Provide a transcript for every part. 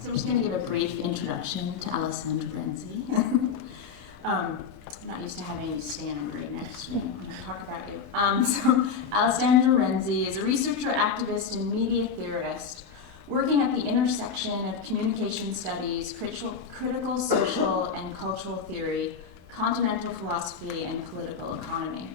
So I'm just going to give a brief introduction to Alessandra Renzi. I'm not used to having you stand right next to me when I talk about you. So Alessandra Renzi is a researcher, activist, and media theorist working at the intersection of communication studies, critical social and cultural theory, continental philosophy, and political economy.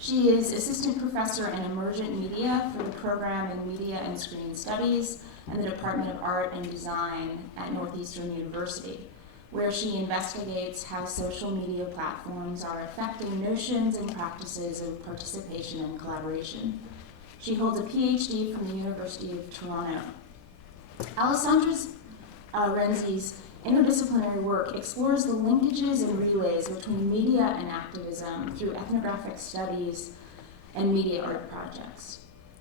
She is assistant professor in emergent media for the program in Media and Screen Studies and the Department of Art and Design at Northeastern University, where she investigates how social media platforms are affecting notions and practices of participation and collaboration. She holds a PhD from the University of Toronto. Alessandra Renzi's interdisciplinary work explores the linkages and relays between media and activism through ethnographic studies and media art projects.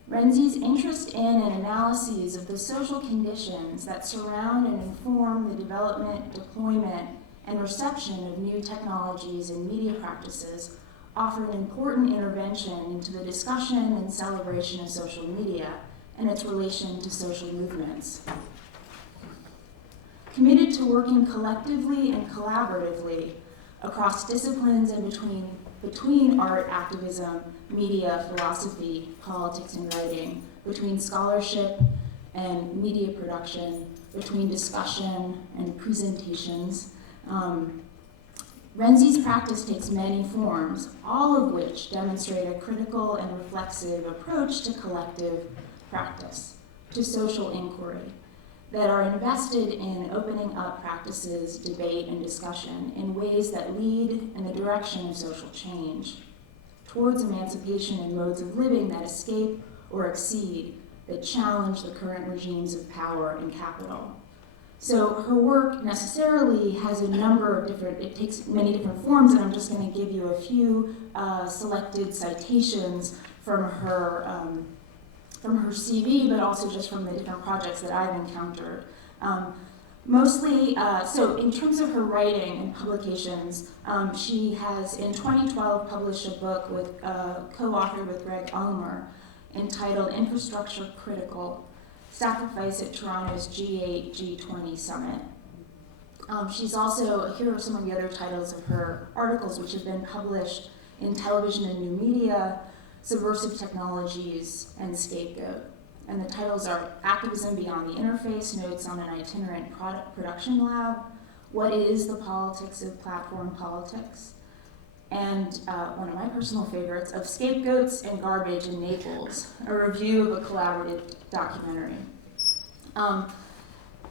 Renzi's interest in and analyses of the social conditions that surround and inform the development, deployment, and reception of new technologies and media practices offer an important intervention into the discussion and celebration of social media and its relation to social movements. Committed to working collectively and collaboratively across disciplines and between art, activism, media, philosophy, politics, and writing, between scholarship and media production, between discussion and presentations. Renzi's practice takes many forms, all of which demonstrate a critical and reflexive approach to collective practice, to social inquiry, that are invested in opening up practices, debate, and discussion in ways that lead in the direction of social change, towards emancipation and modes of living that escape or exceed, that challenge the current regimes of power and capital. So her work necessarily has a number of it takes many different forms, and I'm just going to give you a few selected citations from her CV, but also just from the different projects that I've encountered. Mostly, so in terms of her writing and publications, she has in 2012 published a book with co-authored with Greg Ulmer entitled Infrastructure Critical: Sacrifice at Toronto's G8 G20 Summit. She's also, here are some of the other titles of her articles which have been published in Television and New Media, Subversive Technologies, and Scapegoat. And the titles are Activism Beyond the Interface, Notes on an Itinerant Production Lab, What is the Politics of Platform Politics, and one of my personal favorites, Of Scapegoats and Garbage in Naples, a review of a collaborative documentary.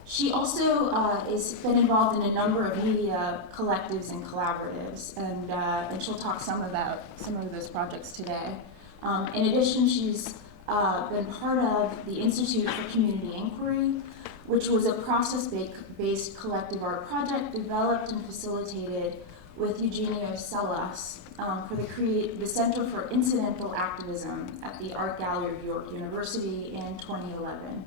She also has been involved in a number of media collectives and collaboratives, and she'll talk some about some of those projects today. In addition, she's been part of the Institute for Community Inquiry, which was a process-based collective art project developed and facilitated with Eugenio Salas for the Center for Incidental Activism at the Art Gallery of York University in 2011.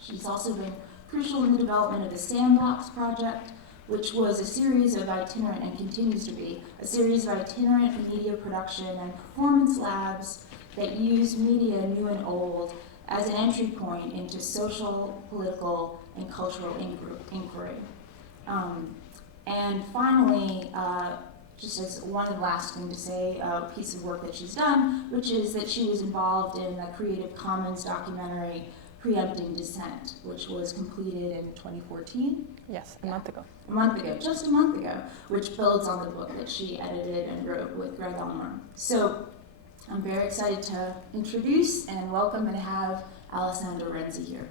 She's also been crucial in the development of the Sandbox Project, which was a series of itinerant, and continues to be, a series of itinerant media production and performance labs that use media, new and old, as an entry point into social, political, and cultural inquiry. And finally, just as one last thing to say, a piece of work that she's done, which is that she was involved in the Creative Commons documentary Preempting Dissent, which was completed in 2014. Yes, a month ago. Just a month ago, which builds on the book that she edited and wrote with Greg Ulmer. So I'm very excited to introduce and welcome and have Alessandra Renzi here.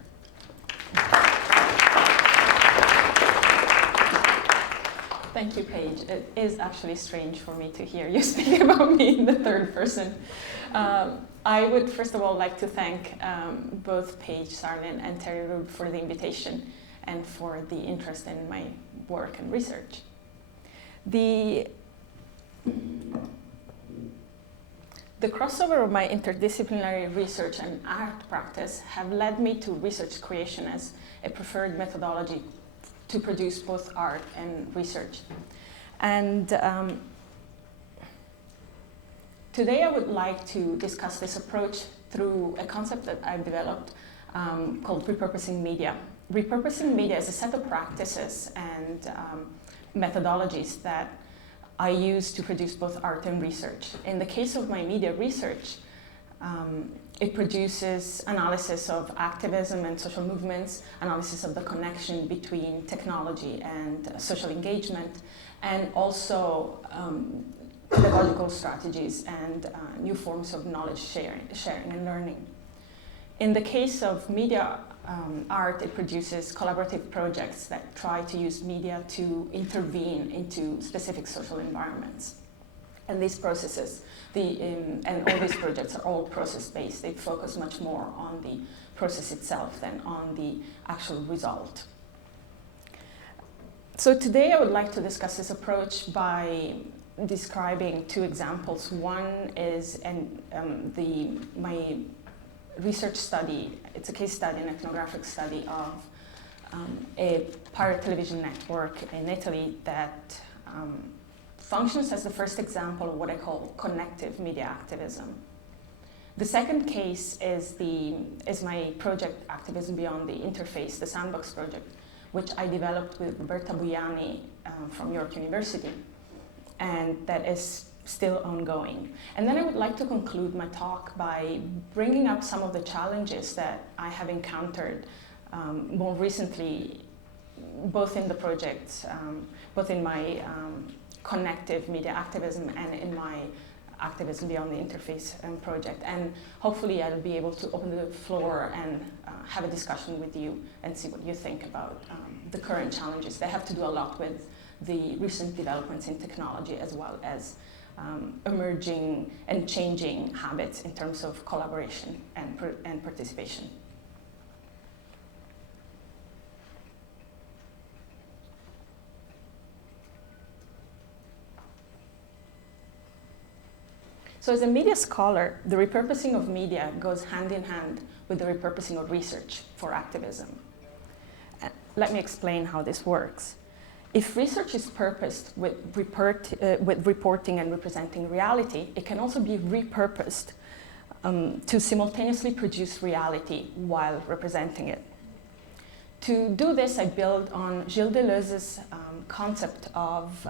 Thank you, Paige. It is actually strange for me to hear you speak about me in the third person. I would first of all like to thank both Paige Sarlin and Terry Rube for the invitation and for the interest in my work and research. The crossover of my interdisciplinary research and art practice have led me to research creation as a preferred methodology to produce both art and research. And today I would like to discuss this approach through a concept that I've developed called Repurposing Media. Repurposing media is a set of practices and methodologies that I use to produce both art and research. In the case of my media research, it produces analysis of activism and social movements, analysis of the connection between technology and social engagement, and also pedagogical strategies and new forms of knowledge sharing and learning. In the case of media art, it produces collaborative projects that try to use media to intervene into specific social environments. And these processes, and all these projects are all process-based. They focus much more on the process itself than on the actual result. So today I would like to discuss this approach by describing two examples. One is my research study. It's a case study, an ethnographic study of a pirate television network in Italy that functions as the first example of what I call connective media activism. The second case is my project Activism Beyond the Interface, the Sandbox project, which I developed with Roberta Buiani from York University, and that is still ongoing. And then I would like to conclude my talk by bringing up some of the challenges that I have encountered more recently, both in the project, both in my connective media activism and in my Activism Beyond the Interface project. And hopefully I'll be able to open the floor and have a discussion with you and see what you think about the current challenges. They have to do a lot with the recent developments in technology, as well as emerging and changing habits in terms of collaboration and participation. So as a media scholar, the repurposing of media goes hand in hand with the repurposing of research for activism. Let me explain how this works. If research is purposed with reporting and representing reality, it can also be repurposed to simultaneously produce reality while representing it. To do this, I build on Gilles Deleuze's concept of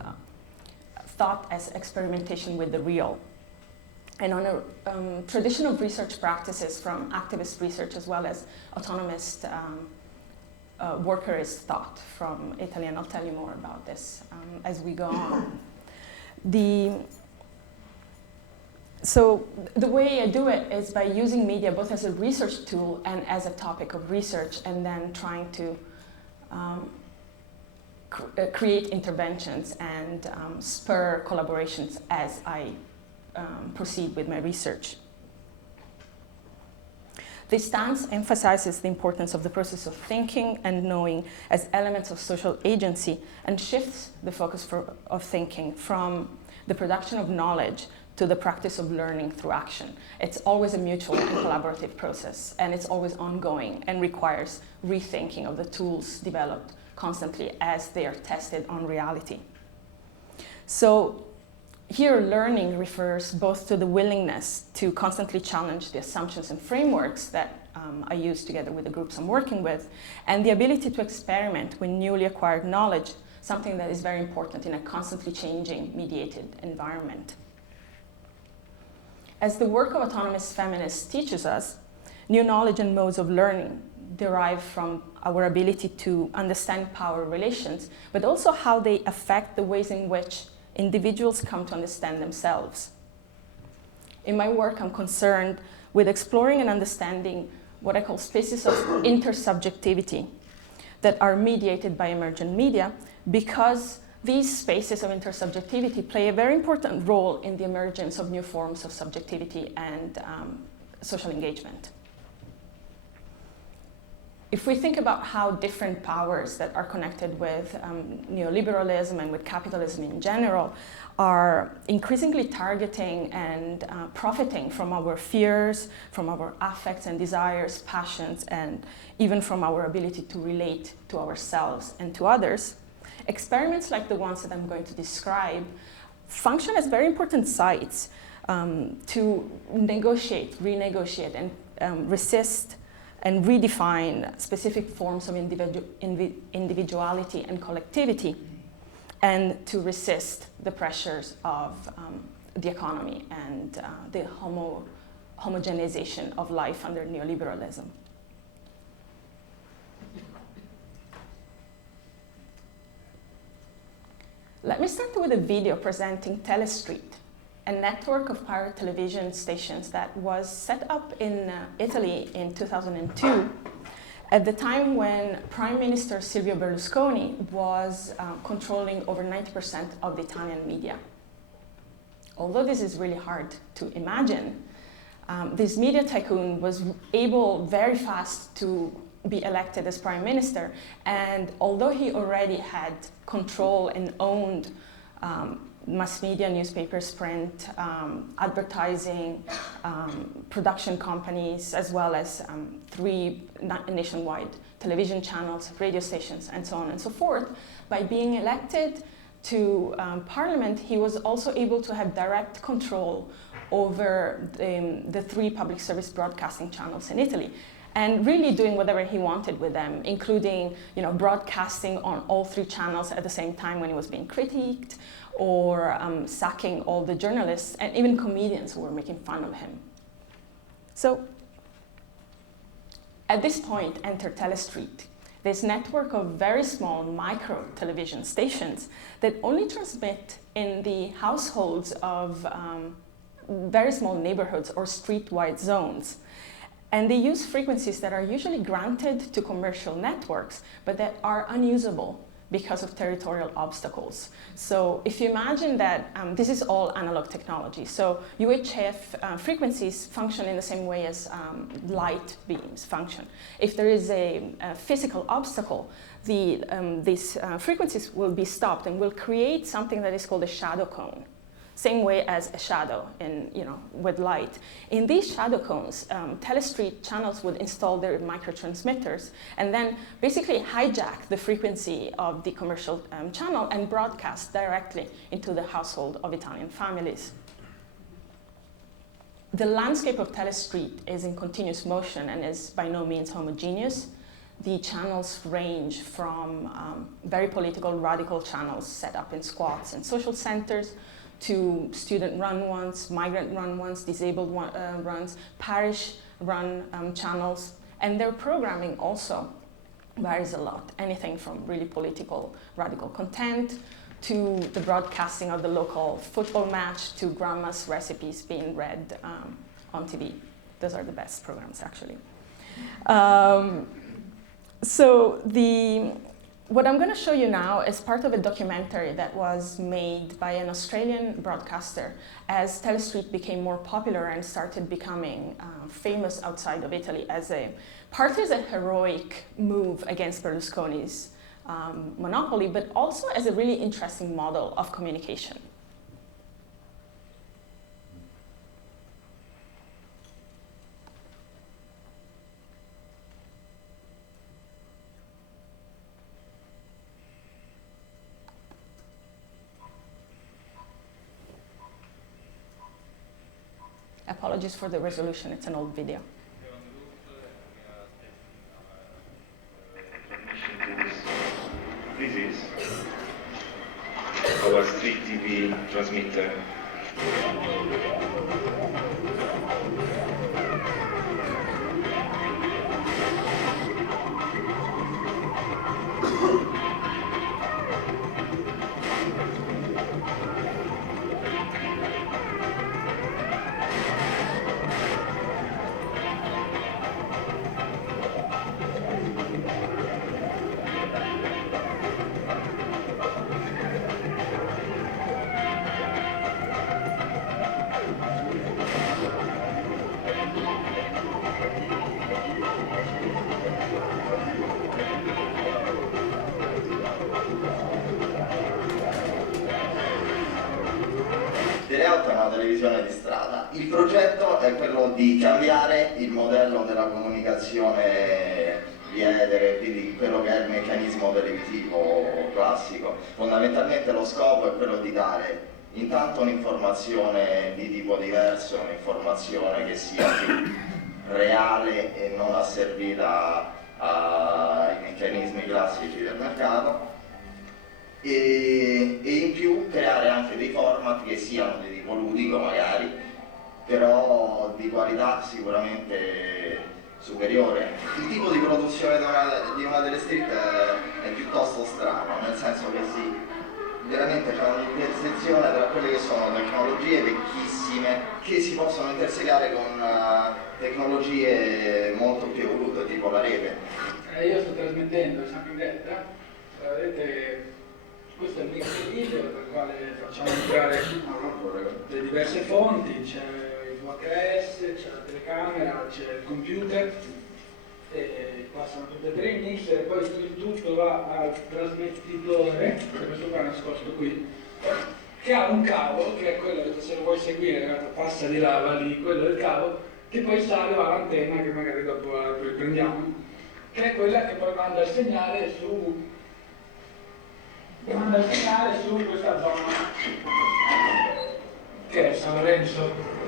thought as experimentation with the real, and on a tradition of research practices from activist research as well as autonomous workerist thought from Italy, and I'll tell you more about this as we go on. So the way I do it is by using media both as a research tool and as a topic of research, and then trying to create interventions and spur collaborations as I proceed with my research. This stance emphasizes the importance of the process of thinking and knowing as elements of social agency, and shifts the focus of thinking from the production of knowledge to the practice of learning through action. It's always a mutual and collaborative process, and it's always ongoing and requires rethinking of the tools developed constantly as they are tested on reality. So here, learning refers both to the willingness to constantly challenge the assumptions and frameworks that I use together with the groups I'm working with, and the ability to experiment with newly acquired knowledge, something that is very important in a constantly changing, mediated environment. As the work of autonomous feminists teaches us, new knowledge and modes of learning derive from our ability to understand power relations, but also how they affect the ways in which individuals come to understand themselves. In my work, I'm concerned with exploring and understanding what I call spaces of intersubjectivity that are mediated by emergent media, because these spaces of intersubjectivity play a very important role in the emergence of new forms of subjectivity and social engagement. If we think about how different powers that are connected with neoliberalism and with capitalism in general are increasingly targeting and profiting from our fears, from our affects and desires, passions, and even from our ability to relate to ourselves and to others, experiments like the ones that I'm going to describe function as very important sites to negotiate, renegotiate, and resist and redefine specific forms of individuality and collectivity, and to resist the pressures of the economy and the homogenization of life under neoliberalism. Let me start with a video presenting Telestreet, a network of pirate television stations that was set up in Italy in 2002, at the time when Prime Minister Silvio Berlusconi was controlling over 90% of the Italian media. Although this is really hard to imagine, this media tycoon was able very fast to be elected as prime minister, and although he already had control and owned mass media, newspapers, print, advertising, production companies, as well as 3 nationwide television channels, radio stations, and so on and so forth, by being elected to parliament, he was also able to have direct control over the 3 public service broadcasting channels in Italy, and really doing whatever he wanted with them, including broadcasting on all 3 channels at the same time when he was being critiqued, or sacking all the journalists and even comedians who were making fun of him. So at this point, enter Telestreet, this network of very small micro television stations that only transmit in the households of very small neighborhoods or street-wide zones. And they use frequencies that are usually granted to commercial networks, but that are unusable because of territorial obstacles. So if you imagine that this is all analog technology, so UHF frequencies function in the same way as light beams function. If there is a physical obstacle, these frequencies will be stopped and will create something that is called a shadow cone. Same way as a shadow with light. In these shadow cones, Telestreet channels would install their microtransmitters and then basically hijack the frequency of the commercial channel and broadcast directly into the household of Italian families. The landscape of Telestreet is in continuous motion and is by no means homogeneous. The channels range from very political, radical channels set up in squats and social centers, to student-run ones, migrant-run ones, disabled runs, parish-run channels. And their programming also varies a lot. Anything from really political, radical content, to the broadcasting of the local football match, to grandma's recipes being read on TV. Those are the best programs, actually. What I'm going to show you now is part of a documentary that was made by an Australian broadcaster as Telestreet became more popular and started becoming famous outside of Italy partly as a heroic move against Berlusconi's monopoly, but also as a really interesting model of communication. Apologies for the resolution, it's an old video. This is our street TV transmitter. Televisione di strada. Il progetto è quello di cambiare il modello della comunicazione di etere, quindi quello che è il meccanismo televisivo classico. Fondamentalmente lo scopo è quello di dare intanto un'informazione di tipo diverso, un'informazione che sia più reale e non asservita ai meccanismi classici del mercato, e in più creare anche dei format che siano di tipo ludico magari, però di qualità sicuramente superiore. Il tipo di produzione di una delle street è piuttosto strano, nel senso che veramente c'è un'intersezione tra quelle che sono tecnologie vecchissime che si possono intersecare con tecnologie molto più evolute, tipo la rete. Io sto trasmettendo sempre in diretta, vedete, questo è il mix video per il quale facciamo entrare le diverse fonti, c'è il VHS, c'è la telecamera, c'è il computer, e passano tutte e tre i mixer e poi il tutto va al trasmettitore, che questo qua è nascosto qui, che ha un cavo, che è quello, se lo vuoi seguire, passa di là, va lì, quello è il cavo, che poi sale all'antenna, che magari dopo riprendiamo, che è quella che poi manda il segnale su questa zona, che è San Lorenzo.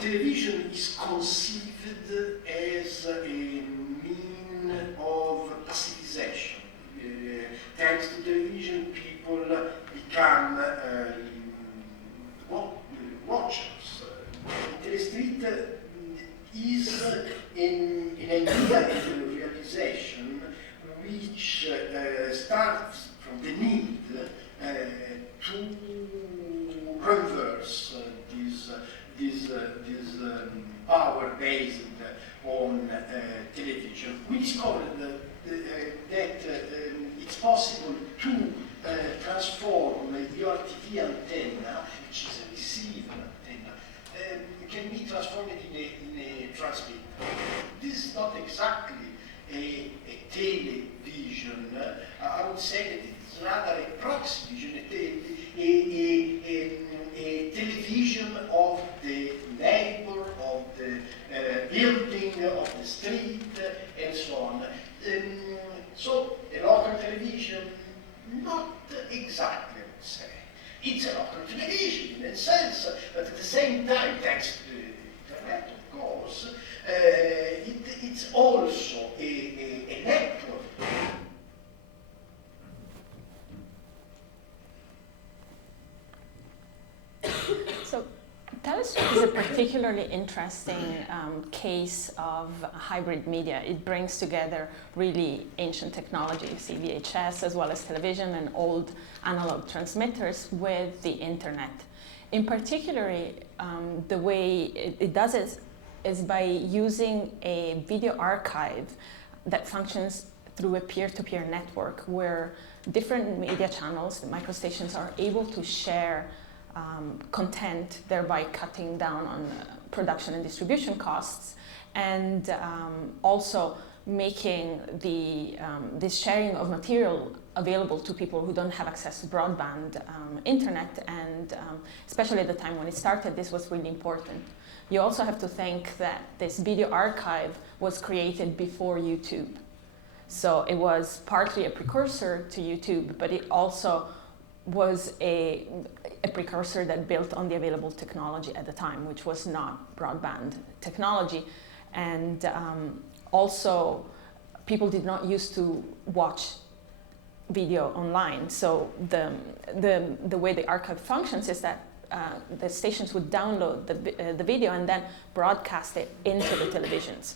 Television is conceived as a mean of passivization. Thanks to television, people become watchers. Telestreet is an idea and a realization which starts from the need to reverse this power based on television. We discovered that it's possible to transform your TV antenna, which is a receiver antenna, can be transformed in a transmitter. This is not exactly a television. I would say that it's rather a proxy vision, a television of the neighbor, of the building, of the street, and so on. So a local television, not exactly, I would say. It's a local television in a sense, but at the same time, thanks to the internet, of course, it's also a network. So, Telestreet is a particularly interesting case of hybrid media. It brings together really ancient technology, you see VHS as well as television and old analog transmitters with the internet. In particular, the way it does it is by using a video archive that functions through a peer-to-peer network where different media channels, the microstations, are able to share content, thereby cutting down on production and distribution costs, and also making this sharing of material available to people who don't have access to broadband internet, and especially at the time when it started, this was really important. You also have to think that this video archive was created before YouTube. So it was partly a precursor to YouTube, but it also was a precursor that built on the available technology at the time, which was not broadband technology. And also, people did not used to watch video online. So the way the archive functions is that the stations would download the video and then broadcast it into the televisions.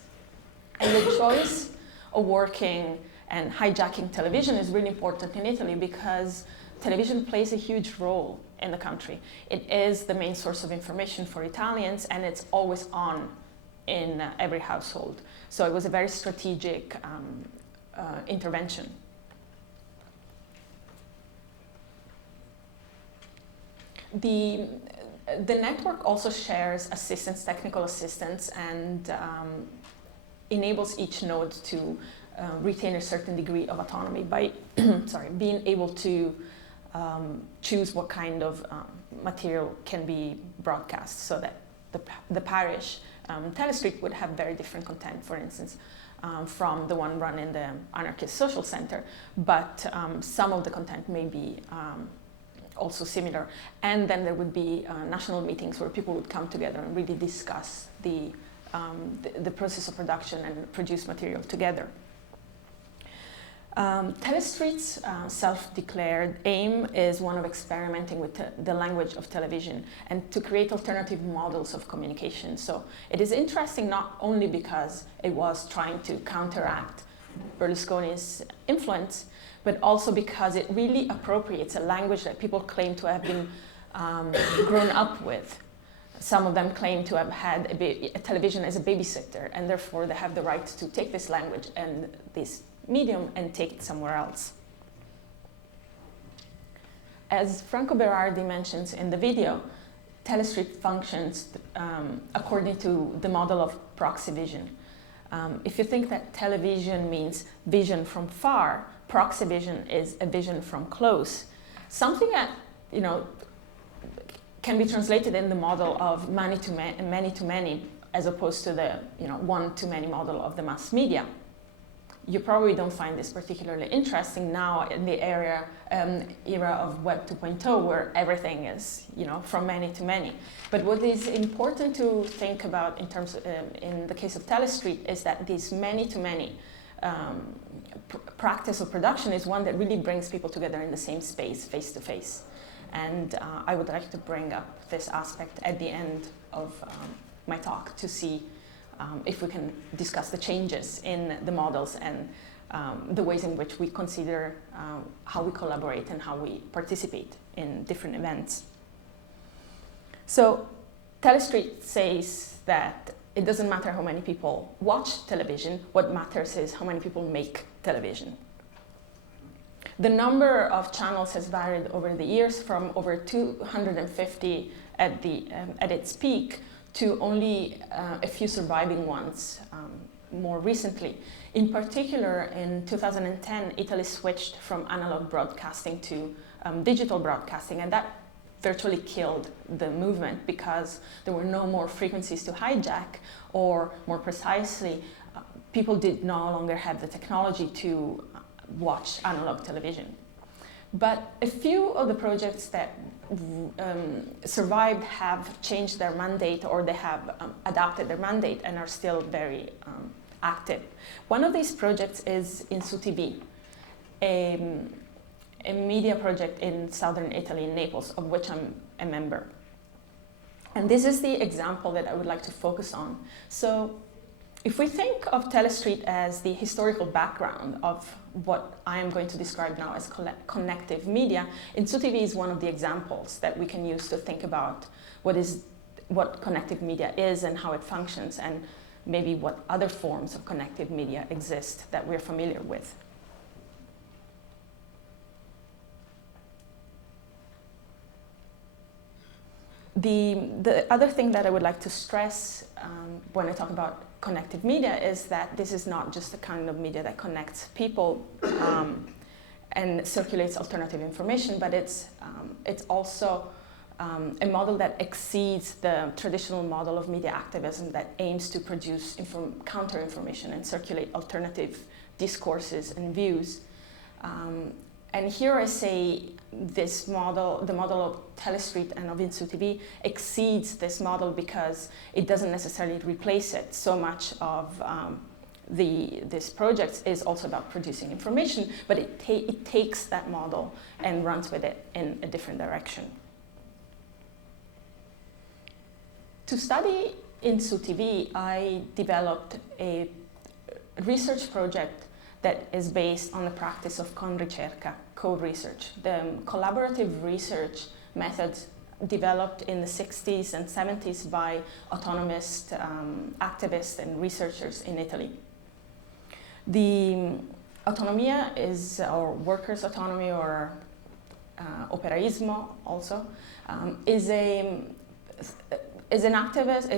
And the choice of working and hijacking television is really important in Italy because television plays a huge role in the country. It is the main source of information for Italians, and it's always on in every household. So it was a very strategic intervention. The network also shares assistance, technical assistance, and enables each node to retain a certain degree of autonomy by being able to choose what kind of material can be broadcast, so that the parish Telestreet would have very different content, for instance, from the one run in the Anarchist Social Center, but some of the content may be also similar. And then there would be national meetings where people would come together and really discuss the process of production and produce material together. Telestreet's self-declared aim is one of experimenting with the language of television and to create alternative models of communication. So it is interesting not only because it was trying to counteract Berlusconi's influence, but also because it really appropriates a language that people claim to have been grown up with. Some of them claim to have had a television as a babysitter, and therefore they have the right to take this language and this medium and take it somewhere else. As Franco Berardi mentions in the video, Telestreet functions according to the model of proxy vision. If you think that television means vision from far, proxy vision is a vision from close. Something that, you know, can be translated in the model of many to many, as opposed to the, you know, one-to-many model of the mass media. You probably don't find this particularly interesting now in the era of Web 2.0, where everything is, you know, from many to many. But what is important to think about in terms of, in the case of Telestreet is that this many-to-many practice of production is one that really brings people together in the same space, face to face. And I would like to bring up this aspect at the end of my talk to see if we can discuss the changes in the models and the ways in which we consider how we collaborate and how we participate in different events. So Telestreet says that it doesn't matter how many people watch television, what matters is how many people make television. The number of channels has varied over the years from over 250 at its peak to only a few surviving ones more recently. In particular, in 2010, Italy switched from analog broadcasting to digital broadcasting, and that virtually killed the movement because there were no more frequencies to hijack, or more precisely, people did no longer have the technology to watch analog television. But a few of the projects that survived have changed their mandate, or they have adapted their mandate and are still very active. One of these projects is Insu TV, a media project in southern Italy, in Naples, of which I'm a member. And this is the example that I would like to focus on. So if we think of Telestreet as the historical background of what I am going to describe now as connective media, Insu TV is one of the examples that we can use to think about what connective media is and how it functions, and maybe what other forms of connective media exist that we're familiar with. The other thing that I would like to stress when I talk about connective media is that this is not just the kind of media that connects people and circulates alternative information, but it's also a model that exceeds the traditional model of media activism that aims to produce counter-information and circulate alternative discourses and views. And here I say this model, the model of Telestreet and of Insu TV, exceeds this model because it doesn't necessarily replace it. So much of this project is also about producing information, but it takes that model and runs with it in a different direction. To study Insu TV, I developed a research project that is based on the practice of conricerca, co-research, the collaborative research methods developed in the 60s and 70s by autonomist activists and researchers in Italy. The autonomia is, or workers' autonomy, or operaismo also, is an activist,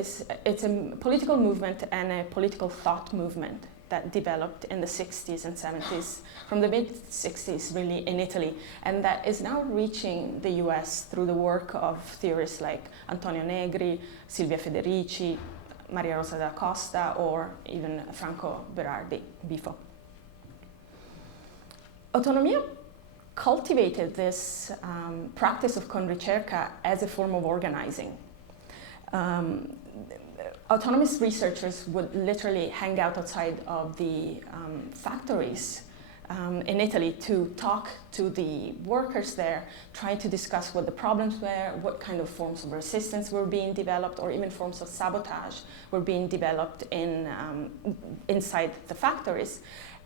it's a political movement and a political thought movement that developed in the 60s and 70s, from the mid-60s really in Italy, and that is now reaching the US through the work of theorists like Antonio Negri, Silvia Federici, Maria Rosa da Costa or even Franco Berardi, Bifo. Autonomia cultivated this practice of conricerca as a form of organizing. Autonomous researchers would literally hang out outside of the factories in Italy to talk to the workers there, trying to discuss what the problems were, what kind of forms of resistance were being developed, or even forms of sabotage were being developed inside the factories,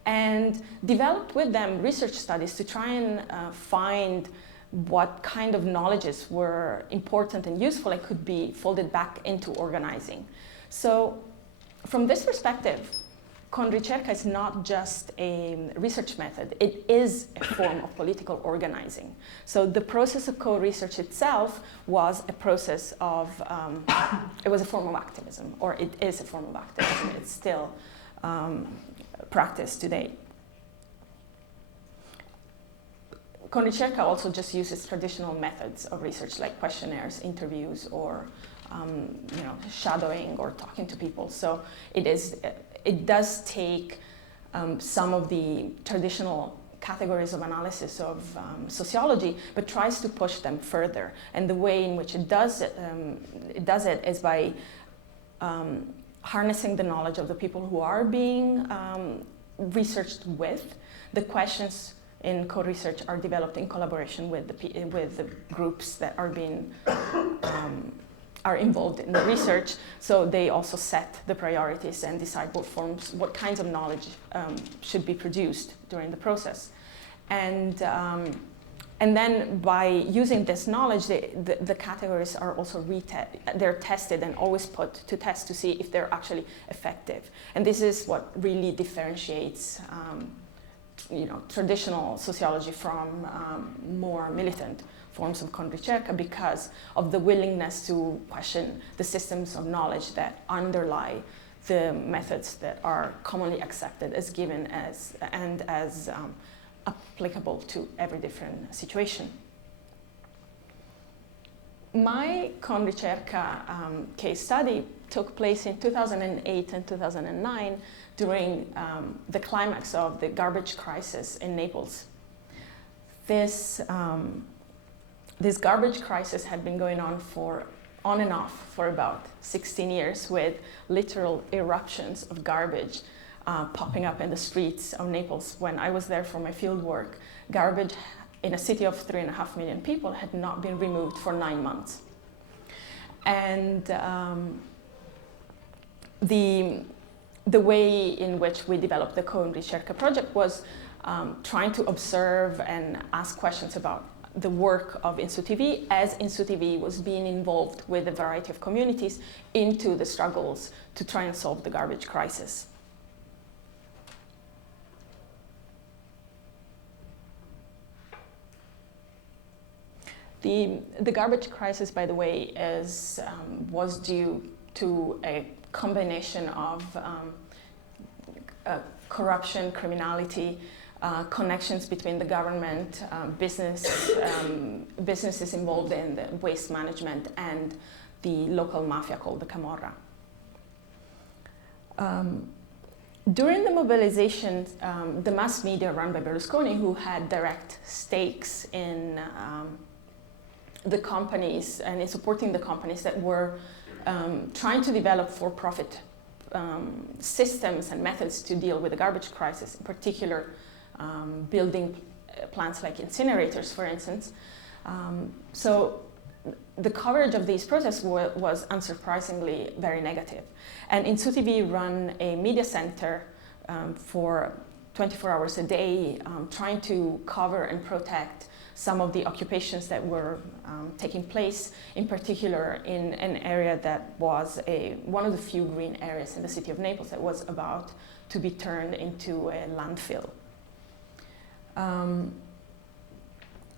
and developed with them research studies to try and find what kind of knowledges were important and useful and could be folded back into organizing. So from this perspective, conricerca is not just a research method, it is a form of political organizing. So the process of co-research itself was a process of, it was a form of activism, or it is a form of activism. It's still practiced today. Conricerca also just uses traditional methods of research like questionnaires, interviews, or shadowing or talking to people. So it does take some of the traditional categories of analysis of sociology, but tries to push them further. And the way in which it does it is by harnessing the knowledge of the people who are being researched with. The questions in co-research are developed in collaboration with the groups that are being are involved in the research. So they also set the priorities and decide what kinds of knowledge should be produced during the process, and then by using this knowledge, the categories are also they're tested and always put to test to see if they're actually effective. And this is what really differentiates traditional sociology from more militant forms of conricerca, because of the willingness to question the systems of knowledge that underlie the methods that are commonly accepted as given as applicable to every different situation. My conricerca case study took place in 2008 and 2009 during the climax of the garbage crisis in Naples. This garbage crisis had been going on and off for about 16 years, with literal eruptions of garbage popping up in the streets of Naples. When I was there for my field work, garbage in a city of 3.5 million people had not been removed for 9 months. And the way in which we developed the Co-Ricerca project was trying to observe and ask questions about the work of InsuTV as InsuTV was being involved with a variety of communities into the struggles to try and solve the garbage crisis. The garbage crisis, by the way, was due to a combination of corruption, criminality, connections between the government, businesses involved in the waste management, and the local mafia called the Camorra. During the mobilization, the mass media run by Berlusconi, who had direct stakes in the companies and in supporting the companies that were trying to develop for-profit systems and methods to deal with the garbage crisis, in particular building plants like incinerators, for instance. So the coverage of these protests was unsurprisingly very negative. And InsuTV ran a media center for 24 hours a day, trying to cover and protect some of the occupations that were taking place, in particular in an area that was one of the few green areas in the city of Naples that was about to be turned into a landfill.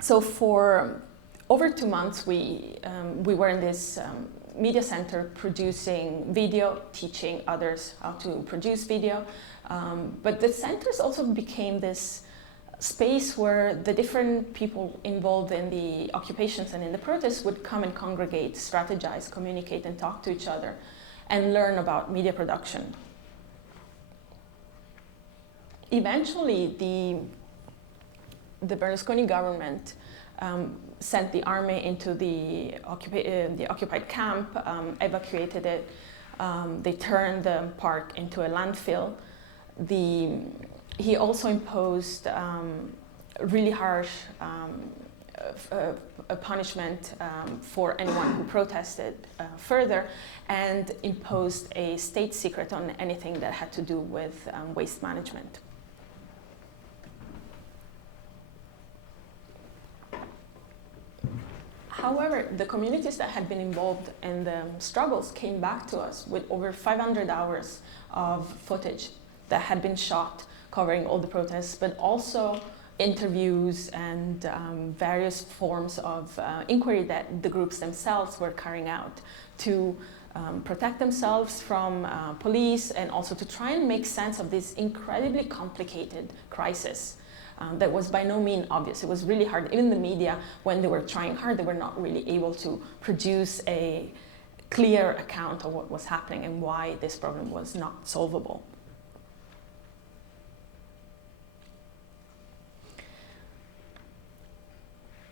So for over 2 months, we were in this media center producing video, teaching others how to produce video. But the centers also became this space where the different people involved in the occupations and in the protests would come and congregate, strategize, communicate, and talk to each other. and learn about media production. Eventually, the Berlusconi government sent the army into the occupied camp, evacuated it. They turned the park into a landfill. He also imposed really harsh a punishment for anyone who protested further, and imposed a state secret on anything that had to do with waste management. However, the communities that had been involved in the struggles came back to us with over 500 hours of footage that had been shot covering all the protests, but also interviews and various forms of inquiry that the groups themselves were carrying out to protect themselves from police, and also to try and make sense of this incredibly complicated crisis. That was by no means obvious. It was really hard. Even the media, when they were trying hard, they were not really able to produce a clear account of what was happening and why this problem was not solvable.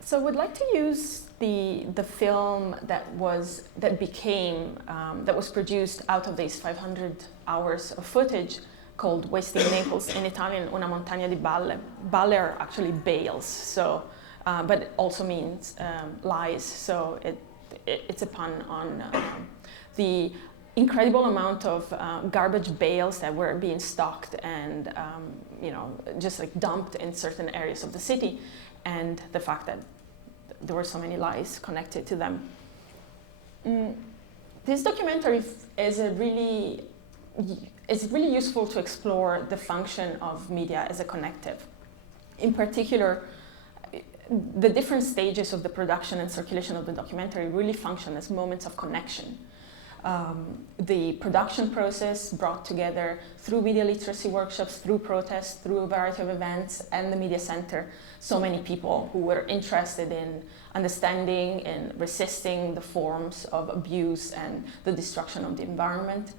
So I would like to use the film that was produced out of these 500 hours of footage, called Wasting Naples, in Italian, Una montagna di balle. Balle are actually bales, so, but it also means lies, so it's a pun on the incredible amount of garbage bales that were being stocked and just like dumped in certain areas of the city, and the fact that there were so many lies connected to them. This documentary is really useful to explore the function of media as a connective. In particular, the different stages of the production and circulation of the documentary really function as moments of connection. The production process brought together through media literacy workshops, through protests, through a variety of events, and the media center, so many people who were interested in understanding and resisting the forms of abuse and the destruction of the environment.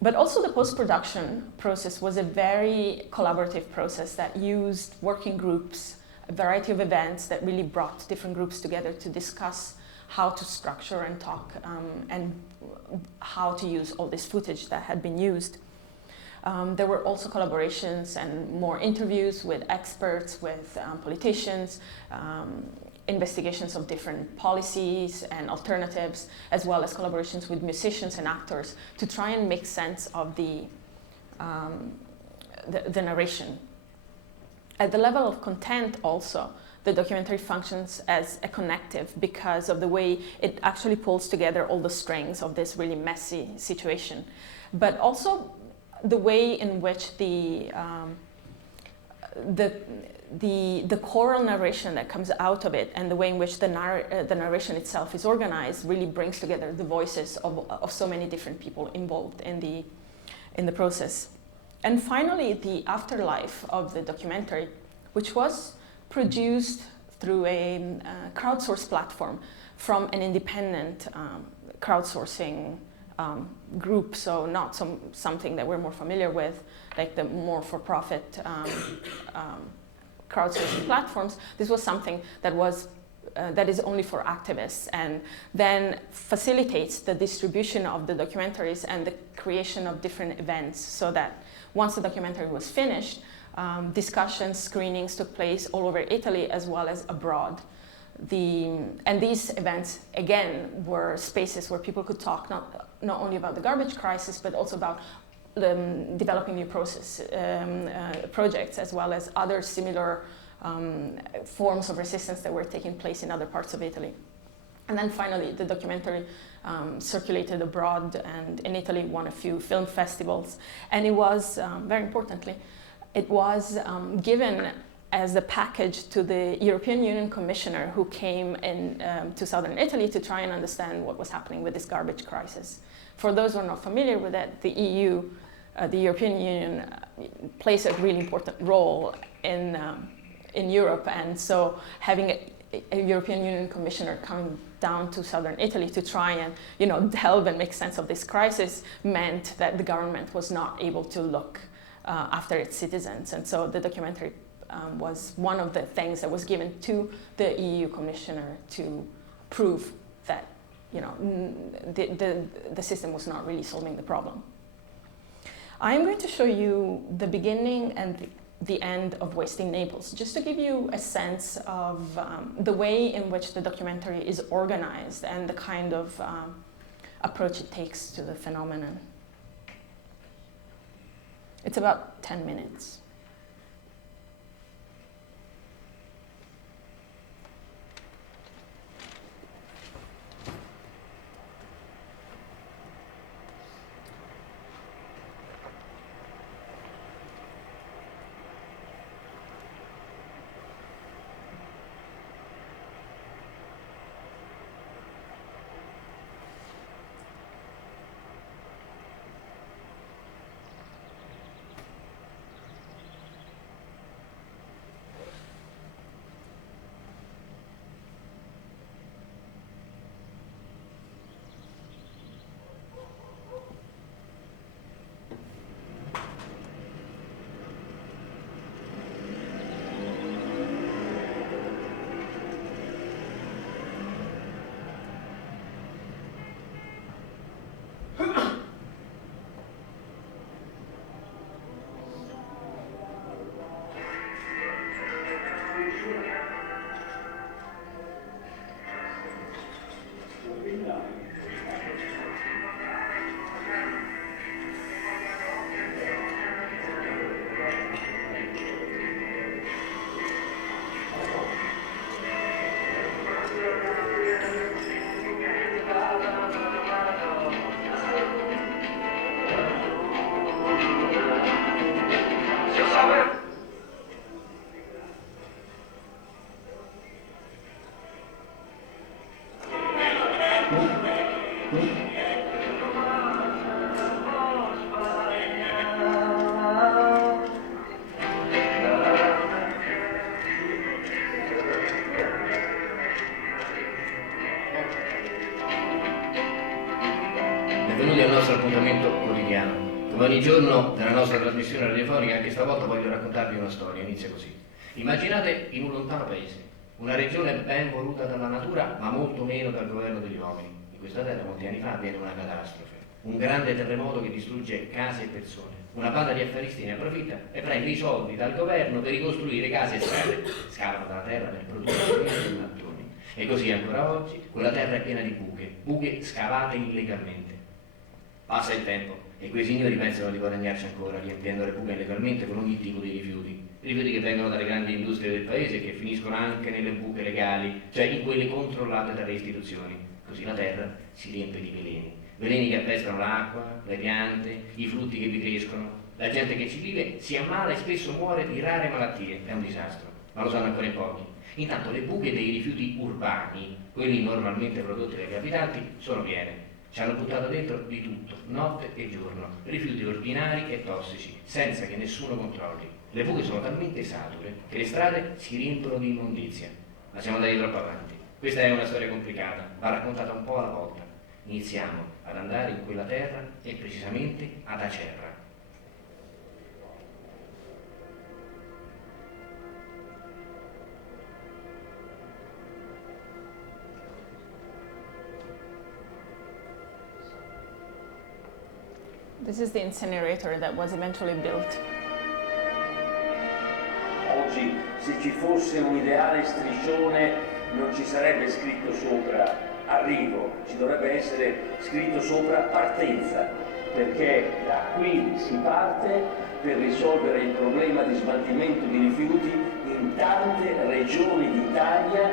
But also the post-production process was a very collaborative process that used working groups, a variety of events that really brought different groups together to discuss how to structure and talk and how to use all this footage that had been used. There were also collaborations and more interviews with experts, with politicians, investigations of different policies and alternatives, as well as collaborations with musicians and actors to try and make sense of the narration. At the level of content also, the documentary functions as a connective because of the way it actually pulls together all the strings of this really messy situation, but also the way in which the choral narration that comes out of it and the way in which the narration itself is organized really brings together the voices of so many different people involved in the process. And finally, the afterlife of the documentary, which was produced through a crowdsourced platform from an independent crowdsourcing group, so not something that we're more familiar with, like the more for-profit crowdsourcing platforms. This was something that is only for activists, and then facilitates the distribution of the documentaries and the creation of different events, so that once the documentary was finished, discussions, screenings took place all over Italy as well as abroad. And these events, again, were spaces where people could talk not only about the garbage crisis, but also about developing new projects, as well as other similar forms of resistance that were taking place in other parts of Italy. And then finally, the documentary circulated abroad, and in Italy won a few film festivals. And it was, very importantly, it was given as a package to the European Union Commissioner who came to southern Italy to try and understand what was happening with this garbage crisis. For those who are not familiar with it, the EU, the European Union, plays a really important role in Europe, and so having a European Union Commissioner coming down to southern Italy to try and, delve and make sense of this crisis meant that the government was not able to look after its citizens. And so the documentary was one of the things that was given to the EU commissioner to prove that, the system was not really solving the problem. I'm going to show you the beginning and the end of Wasting Naples, just to give you a sense of the way in which the documentary is organized and the kind of approach it takes to the phenomenon. It's about 10 minutes. Benvenuti al nostro appuntamento quotidiano. Come ogni giorno della nostra trasmissione radiofonica, anche stavolta voglio raccontarvi una storia. Inizia così. Immaginate in un lontano paese, una regione ben voluta dalla natura, ma molto meno dal governo degli uomini. In questa terra molti anni fa avviene una catastrofe, un grande terremoto che distrugge case e persone. Una banda di affaristi ne approfitta e prende i soldi dal governo per ricostruire case e strade. Scavano dalla terra per produrre e mattoni. E così ancora oggi quella terra è piena di buche scavate illegalmente. Passa il tempo e quei signori pensano di guadagnarci ancora, riempiendo le buche illegalmente con ogni tipo di rifiuti. Rifiuti che vengono dalle grandi industrie del paese e che finiscono anche nelle buche legali, cioè in quelle controllate dalle istituzioni. Così la terra si riempie di veleni. Veleni che appestano l'acqua, le piante, i frutti che vi crescono. La gente che ci vive si ammala e spesso muore di rare malattie. È un disastro, ma lo sanno ancora in pochi. Intanto le buche dei rifiuti urbani, quelli normalmente prodotti dagli abitanti, sono piene. Ci hanno buttato dentro di tutto, notte e giorno, rifiuti ordinari e tossici, senza che nessuno controlli. Le buche sono talmente sature che le strade si riempiono di immondizia. Ma siamo andati troppo avanti. Questa è una storia complicata, va raccontata un po' alla volta. Iniziamo ad andare in quella terra e precisamente ad Acerra. This is the incinerator that was eventually built. Oggi, se ci fosse un ideale striscione, non ci sarebbe scritto sopra arrivo, ci dovrebbe essere scritto sopra partenza, perché da qui si parte per risolvere il problema di smaltimento di rifiuti in tante regioni d'Italia.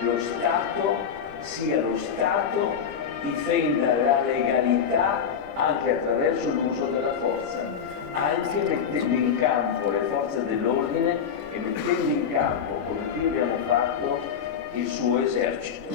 Lo Stato, sia lo Stato, difenda la legalità anche attraverso l'uso della forza, anche mettendo in campo le forze dell'ordine e mettendo in campo, come qui abbiamo fatto, il suo esercito.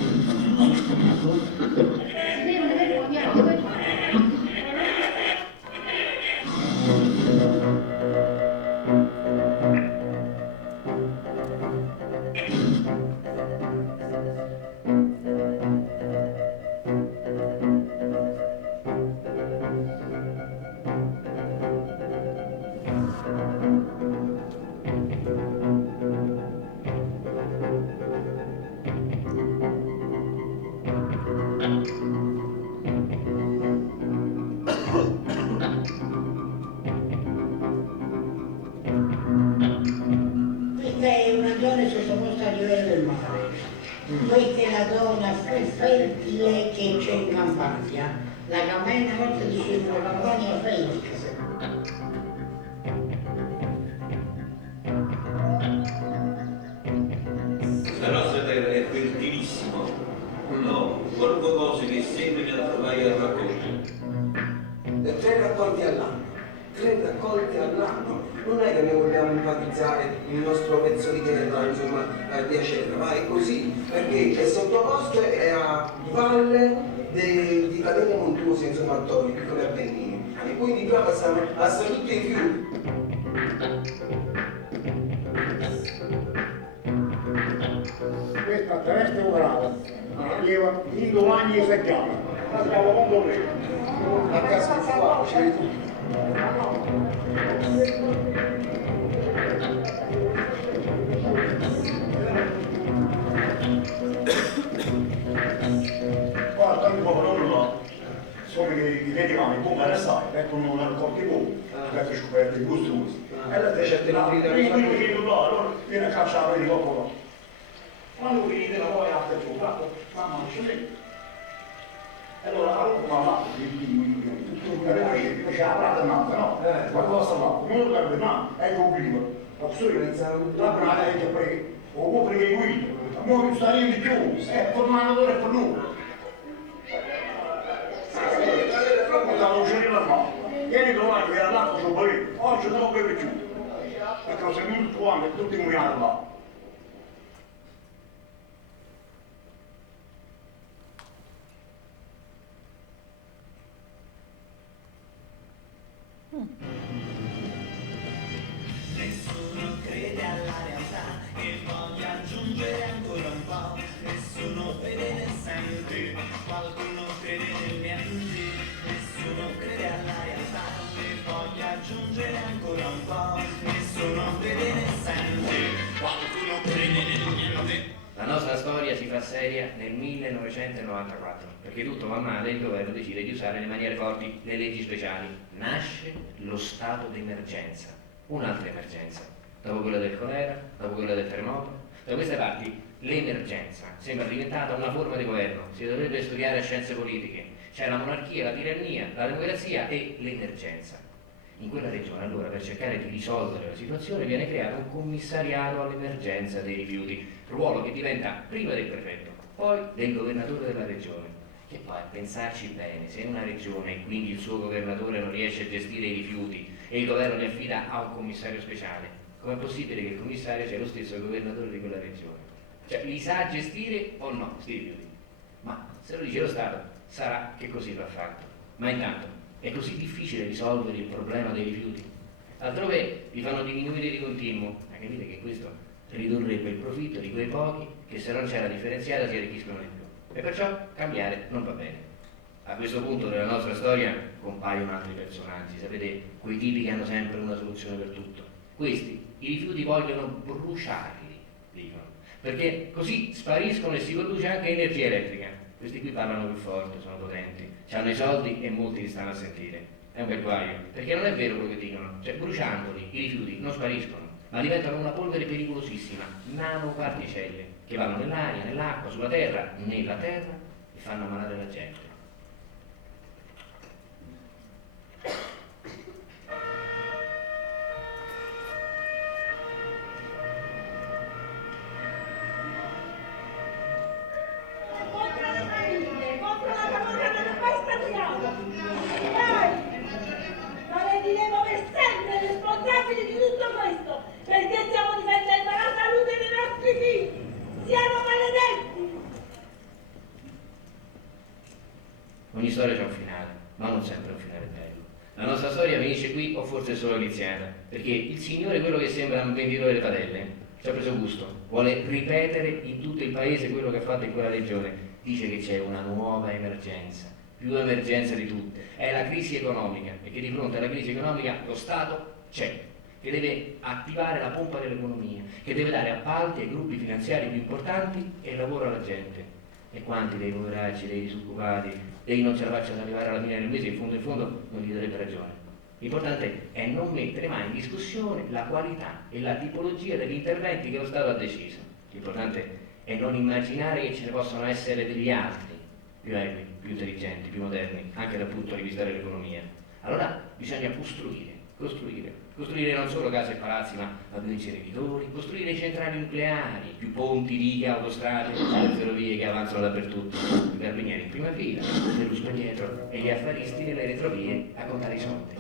del mare. Questa è la zona più fertile che c'è in Campania. La Campania, una volta dicevano Campania fertile. La nostra terra è fertilissima, no? Qualunque cosa che sembri la vai a raccogliere. 3 raccolti all'anno, 3 raccolti all'anno. Non è che noi vogliamo enfatizzare il nostro pezzo di terra, insomma, di Acerra, ma è così, perché è sottoposto è a valle di catene montuose, insomma, attorno, piccoli Appennini. E quindi qua passiamo a tutti i fiumi. Questa terrestre operata, arriva in domani e secchiamo. Andiamo con dove? A casa di fuoco, c'è di tutto. Guarda, un po' non lo so che i dedicati come ne sai, non raccolti poco, perché scoperti gustosi. E la Certe no, nutrite io quello che io là, allora viene a cacciare di dopo là. Quando venite la poi a te giù, mamma non c'è lì. E allora mamma c'è la prata nata, no? Ma cosa là? Non lo capisco, no? Ecco prima. La storia la prata è che poi, o può prendere guida, ma non sta lì di più, è tornato ora per noi. Stavo uscendo la mano. Ieri domani che era l'acqua sul barino, oggi non lo bevo più. Perché ho seguito quando e tutti muriamo là. Nessuno crede alla realtà che voglia aggiungere ancora un po'. Nessuno vede né sente, qualcuno crede nel niente. Nessuno crede alla realtà che voglia aggiungere ancora un po'. Nessuno vede né sente, qualcuno crede nel niente. La nostra storia si fa seria nel 1994, perché tutto va male e il governo decide di usare le maniere forti le leggi speciali. Nasce lo stato d'emergenza, un'altra emergenza. Dopo quella del colera, dopo quella del terremoto, da queste parti l'emergenza sembra diventata una forma di governo. Si dovrebbe studiare scienze politiche. C'è la monarchia, la tirannia, la democrazia e l'emergenza. In quella regione allora, per cercare di risolvere la situazione, viene creato un commissariato all'emergenza dei rifiuti, ruolo che diventa prima del prefetto, poi del governatore della regione. Che poi, a pensarci bene, se una regione e quindi il suo governatore non riesce a gestire i rifiuti e il governo li affida a un commissario speciale, com'è possibile che il commissario sia lo stesso governatore di quella regione? Cioè, li sa gestire o no, sti rifiuti? Ma se lo dice lo Stato, sarà che così va fatto. Ma intanto, è così difficile risolvere il problema dei rifiuti. Altrove vi fanno diminuire di continuo, ma capite che questo ridurrebbe il profitto di quei pochi che se non c'è la differenziata si arricchiscono di più. E perciò cambiare non va bene. A questo punto della nostra storia compaiono altri personaggi, sapete, quei tipi che hanno sempre una soluzione per tutto. Questi, i rifiuti vogliono bruciarli, dicono, perché così spariscono e si produce anche energia elettrica. Questi qui parlano più forte, sono potenti, hanno i soldi e molti li stanno a sentire. È un bel guaio, perché non è vero quello che dicono, cioè bruciandoli i rifiuti non spariscono, ma diventano una polvere pericolosissima, nanoparticelle, che vanno nell'aria, nell'acqua, sulla terra, nella terra e fanno ammalare la gente. Ogni storia c'ha un finale, ma non sempre un finale bello. La nostra storia finisce qui o forse è solo iniziata, perché il Signore, quello che sembra un venditore di padelle, ci ha preso gusto, vuole ripetere in tutto il paese quello che ha fatto in quella regione. Dice che c'è una nuova emergenza, più emergenza di tutte, è la crisi economica, e che di fronte alla crisi economica lo Stato c'è, che deve attivare la pompa dell'economia, che deve dare appalti ai gruppi finanziari più importanti e lavoro alla gente. E quanti dei poveracci, dei disoccupati, dei non ce la facciano arrivare alla fine del mese, in fondo non gli darebbe ragione. L'importante è non mettere mai in discussione la qualità e la tipologia degli interventi che lo Stato ha deciso. L'importante e non immaginare che ce ne possano essere degli altri, più equi, più intelligenti, più moderni, anche dal punto di vista dell'economia. Allora bisogna costruire non solo case e palazzi, ma più inceneritori, costruire centrali nucleari, più ponti, righe, autostrade, le ferrovie che avanzano dappertutto, i carabinieri in prima fila, le ruspe dietro e gli affaristi nelle retrovie a contare i soldi.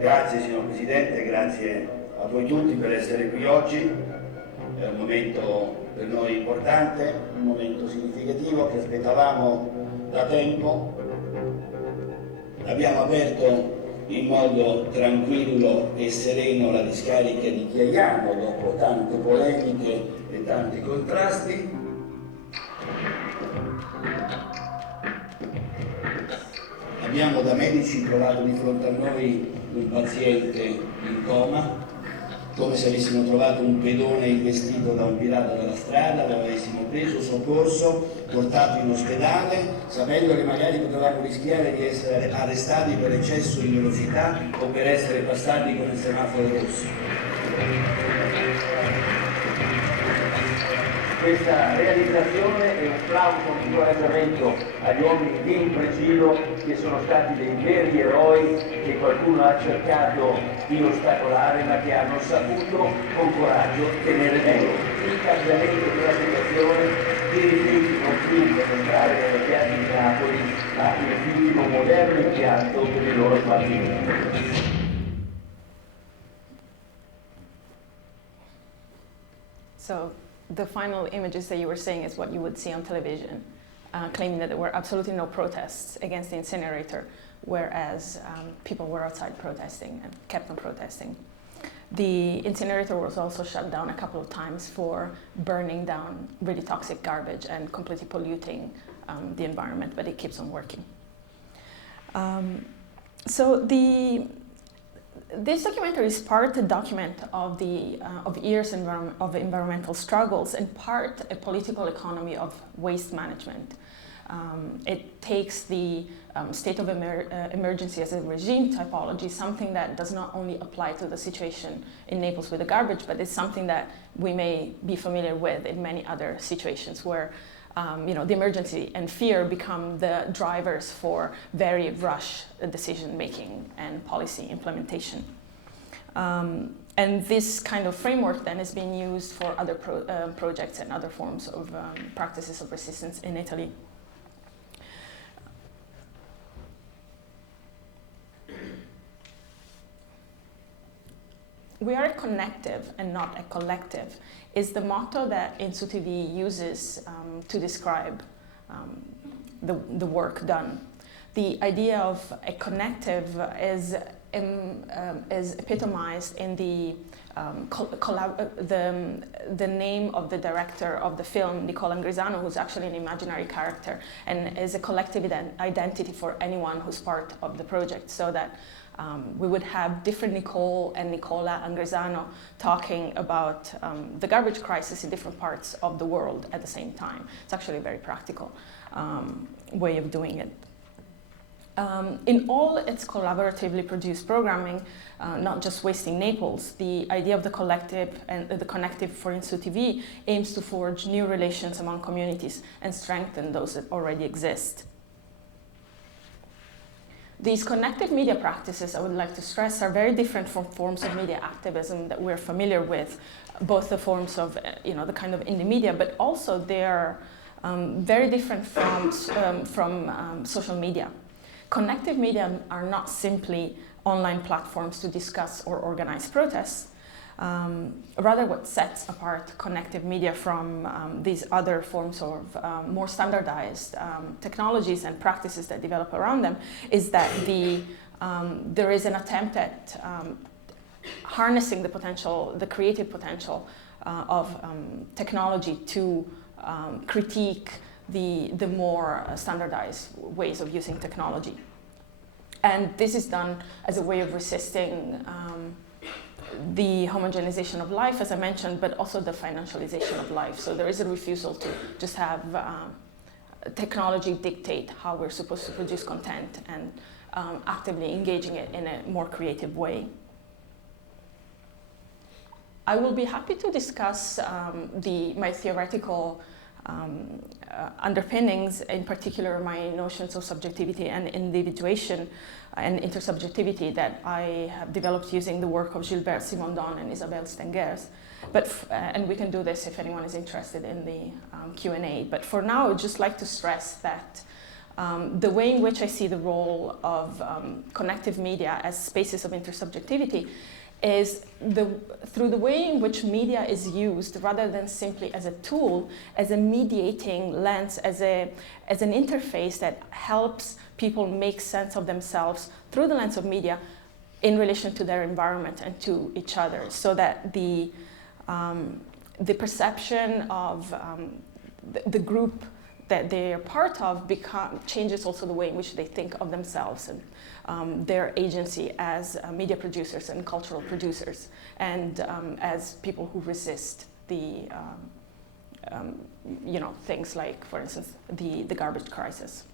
Grazie signor Presidente, grazie a voi tutti per essere qui oggi. È un momento per noi importante, un momento significativo che aspettavamo da tempo. Abbiamo aperto in modo tranquillo e sereno la discarica di Chiaiano dopo tante polemiche e tanti contrasti. Abbiamo da medici trovato di fronte a noi un paziente in coma, come se avessimo trovato un pedone investito da un pirata dalla strada, lo avessimo preso, soccorso, portato in ospedale, sapendo che magari potevamo rischiare di essere arrestati per eccesso di velocità o per essere passati con il semaforo rosso. Questa realizzazione è un plauso, un incoraggiamento agli uomini di Impregilo che sono stati dei veri eroi che qualcuno ha cercato di ostacolare ma che hanno saputo con coraggio tenere duro. Il cambiamento della situazione, i rifiuti non più per entrare nelle piazze di Napoli, ma il rifiuti moderno impianto per il loro smaltimento. So the final images that you were saying is what you would see on television, claiming that there were absolutely no protests against the incinerator, whereas people were outside protesting and kept on protesting. The incinerator was also shut down a couple of times for burning down really toxic garbage and completely polluting the environment, but it keeps on working. This documentary is part a document of years of environmental struggles and part a political economy of waste management. It takes the state of emergency as a regime typology, something that does not only apply to the situation in Naples with the garbage, but it's something that we may be familiar with in many other situations where the emergency and fear become the drivers for very rush decision-making and policy implementation. And this kind of framework then is being used for other projects and other forms of practices of resistance in Italy. We are a connective and not a collective is the motto that Insu TV uses to describe the work done. The idea of a connective is epitomized in the name of the director of the film, Nicola Angrisano, who's actually an imaginary character and is a collective identity for anyone who's part of the project, so that we would have different Nicole and Nicola Angrisano talking about the garbage crisis in different parts of the world at the same time. It's actually a very practical way of doing it. In all its collaboratively produced programming, not just Wasting Naples, the idea of the collective and the connective for Insu TV aims to forge new relations among communities and strengthen those that already exist. These connective media practices, I would like to stress, are very different from forms of media activism that we're familiar with, both the forms of, the kind of indie media, but also they're very different from social media. Connective media are not simply online platforms to discuss or organize protests. Rather, what sets apart connective media from these other forms of more standardized technologies and practices that develop around them is that there is an attempt at harnessing the potential, the creative potential of technology to critique the more standardized ways of using technology. And this is done as a way of resisting the homogenization of life, as I mentioned, but also the financialization of life. So there is a refusal to just have technology dictate how we're supposed to produce content and actively engaging it in a more creative way. I will be happy to discuss my theoretical underpinnings, in particular my notions of subjectivity and individuation and intersubjectivity that I have developed using the work of Gilbert Simondon and Isabelle Stengers. And we can do this if anyone is interested in the Q&A. But for now, I would just like to stress that the way in which I see the role of connective media as spaces of intersubjectivity is through the way in which media is used, rather than simply as a tool, as a mediating lens, as an interface that helps people make sense of themselves through the lens of media in relation to their environment and to each other, so that the perception of the group that they are part of changes also the way in which they think of themselves and their agency as media producers and cultural producers, and as people who resist the things like, for instance, the garbage crisis.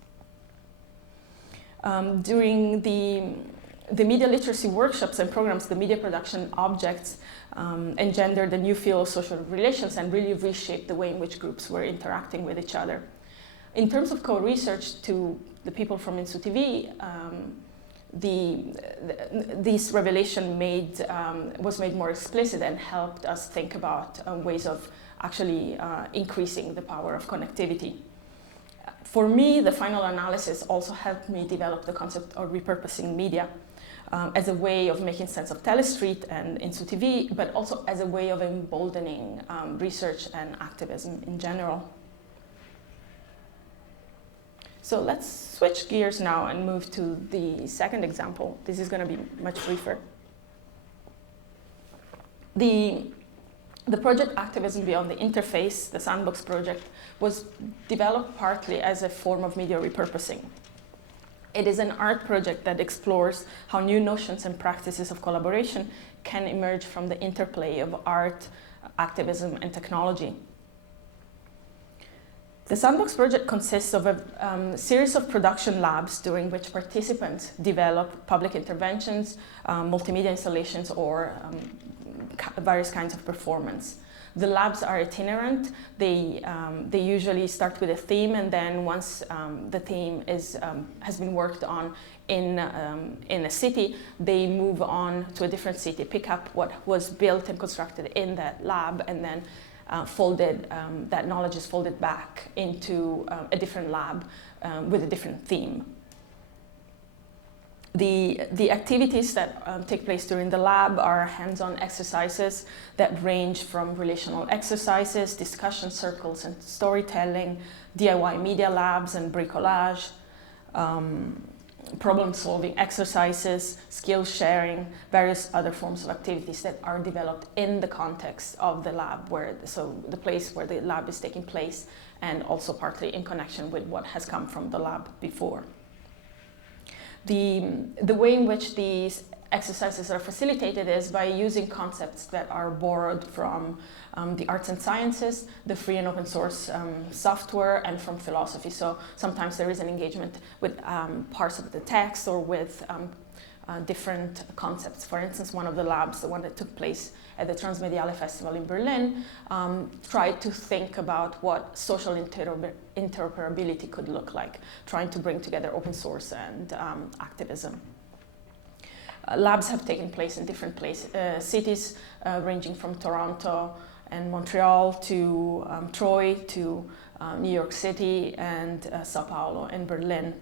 During the media literacy workshops and programs, the media production objects engendered a new field of social relations and really reshaped the way in which groups were interacting with each other. In terms of co-research to the people from Insu TV, this revelation was made more explicit and helped us think about ways of actually increasing the power of connectivity. For me, the final analysis also helped me develop the concept of repurposing media as a way of making sense of Telestreet and Insu TV, but also as a way of emboldening research and activism in general. So let's switch gears now and move to the second example. This is going to be much briefer. The project Activism Beyond the Interface, the Sandbox project, was developed partly as a form of media repurposing. It is an art project that explores how new notions and practices of collaboration can emerge from the interplay of art, activism, and technology. The Sandbox project consists of a series of production labs during which participants develop public interventions, multimedia installations, or various kinds of performance. The labs are itinerant. They usually start with a theme, and then once the theme has been worked on in a city, they move on to a different city, pick up what was built and constructed in that lab, and then that knowledge is folded back into a different lab with a different theme. The activities that take place during the lab are hands-on exercises that range from relational exercises, discussion circles and storytelling, DIY media labs and bricolage, problem-solving exercises, skill sharing, various other forms of activities that are developed in the context of the lab, so the place where the lab is taking place, and also partly in connection with what has come from the lab before. The way in which these exercises are facilitated is by using concepts that are borrowed from the arts and sciences, the free and open source software, and from philosophy. So sometimes there is an engagement with parts of the text or with different concepts. For instance, one of the labs, the one that took place at the Transmediale Festival in Berlin, tried to think about what social interoperability could look like, trying to bring together open source and activism. Labs have taken place in different cities, ranging from Toronto and Montreal to Troy to New York City and Sao Paulo and Berlin.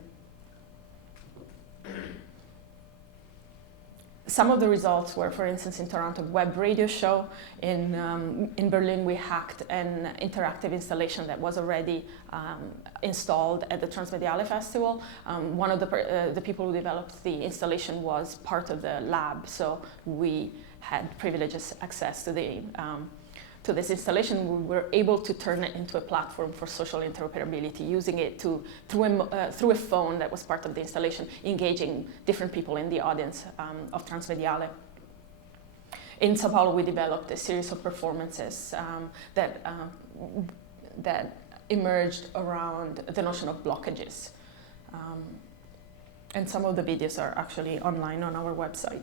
Some of the results were, for instance, in Toronto, web radio show. In Berlin, we hacked an interactive installation that was already installed at the Transmediale Festival. One of the people who developed the installation was part of the lab, so we had privileged access to this installation. We were able to turn it into a platform for social interoperability, using it through a phone that was part of the installation, engaging different people in the audience of Transmediale. In Sao Paulo, we developed a series of performances that emerged around the notion of blockages. And some of the videos are actually online on our website.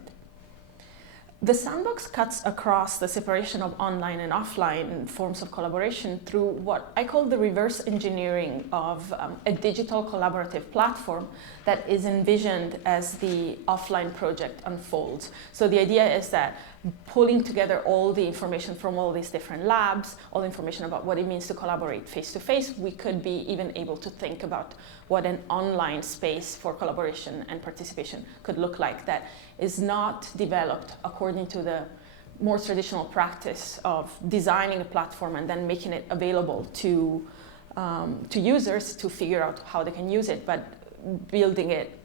The sandbox cuts across the separation of online and offline forms of collaboration through what I call the reverse engineering of a digital collaborative platform that is envisioned as the offline project unfolds. So the idea is that pulling together all the information from all these different labs, all the information about what it means to collaborate face-to-face, we could be even able to think about what an online space for collaboration and participation could look like that is not developed according to the more traditional practice of designing a platform and then making it available to users to figure out how they can use it, but building it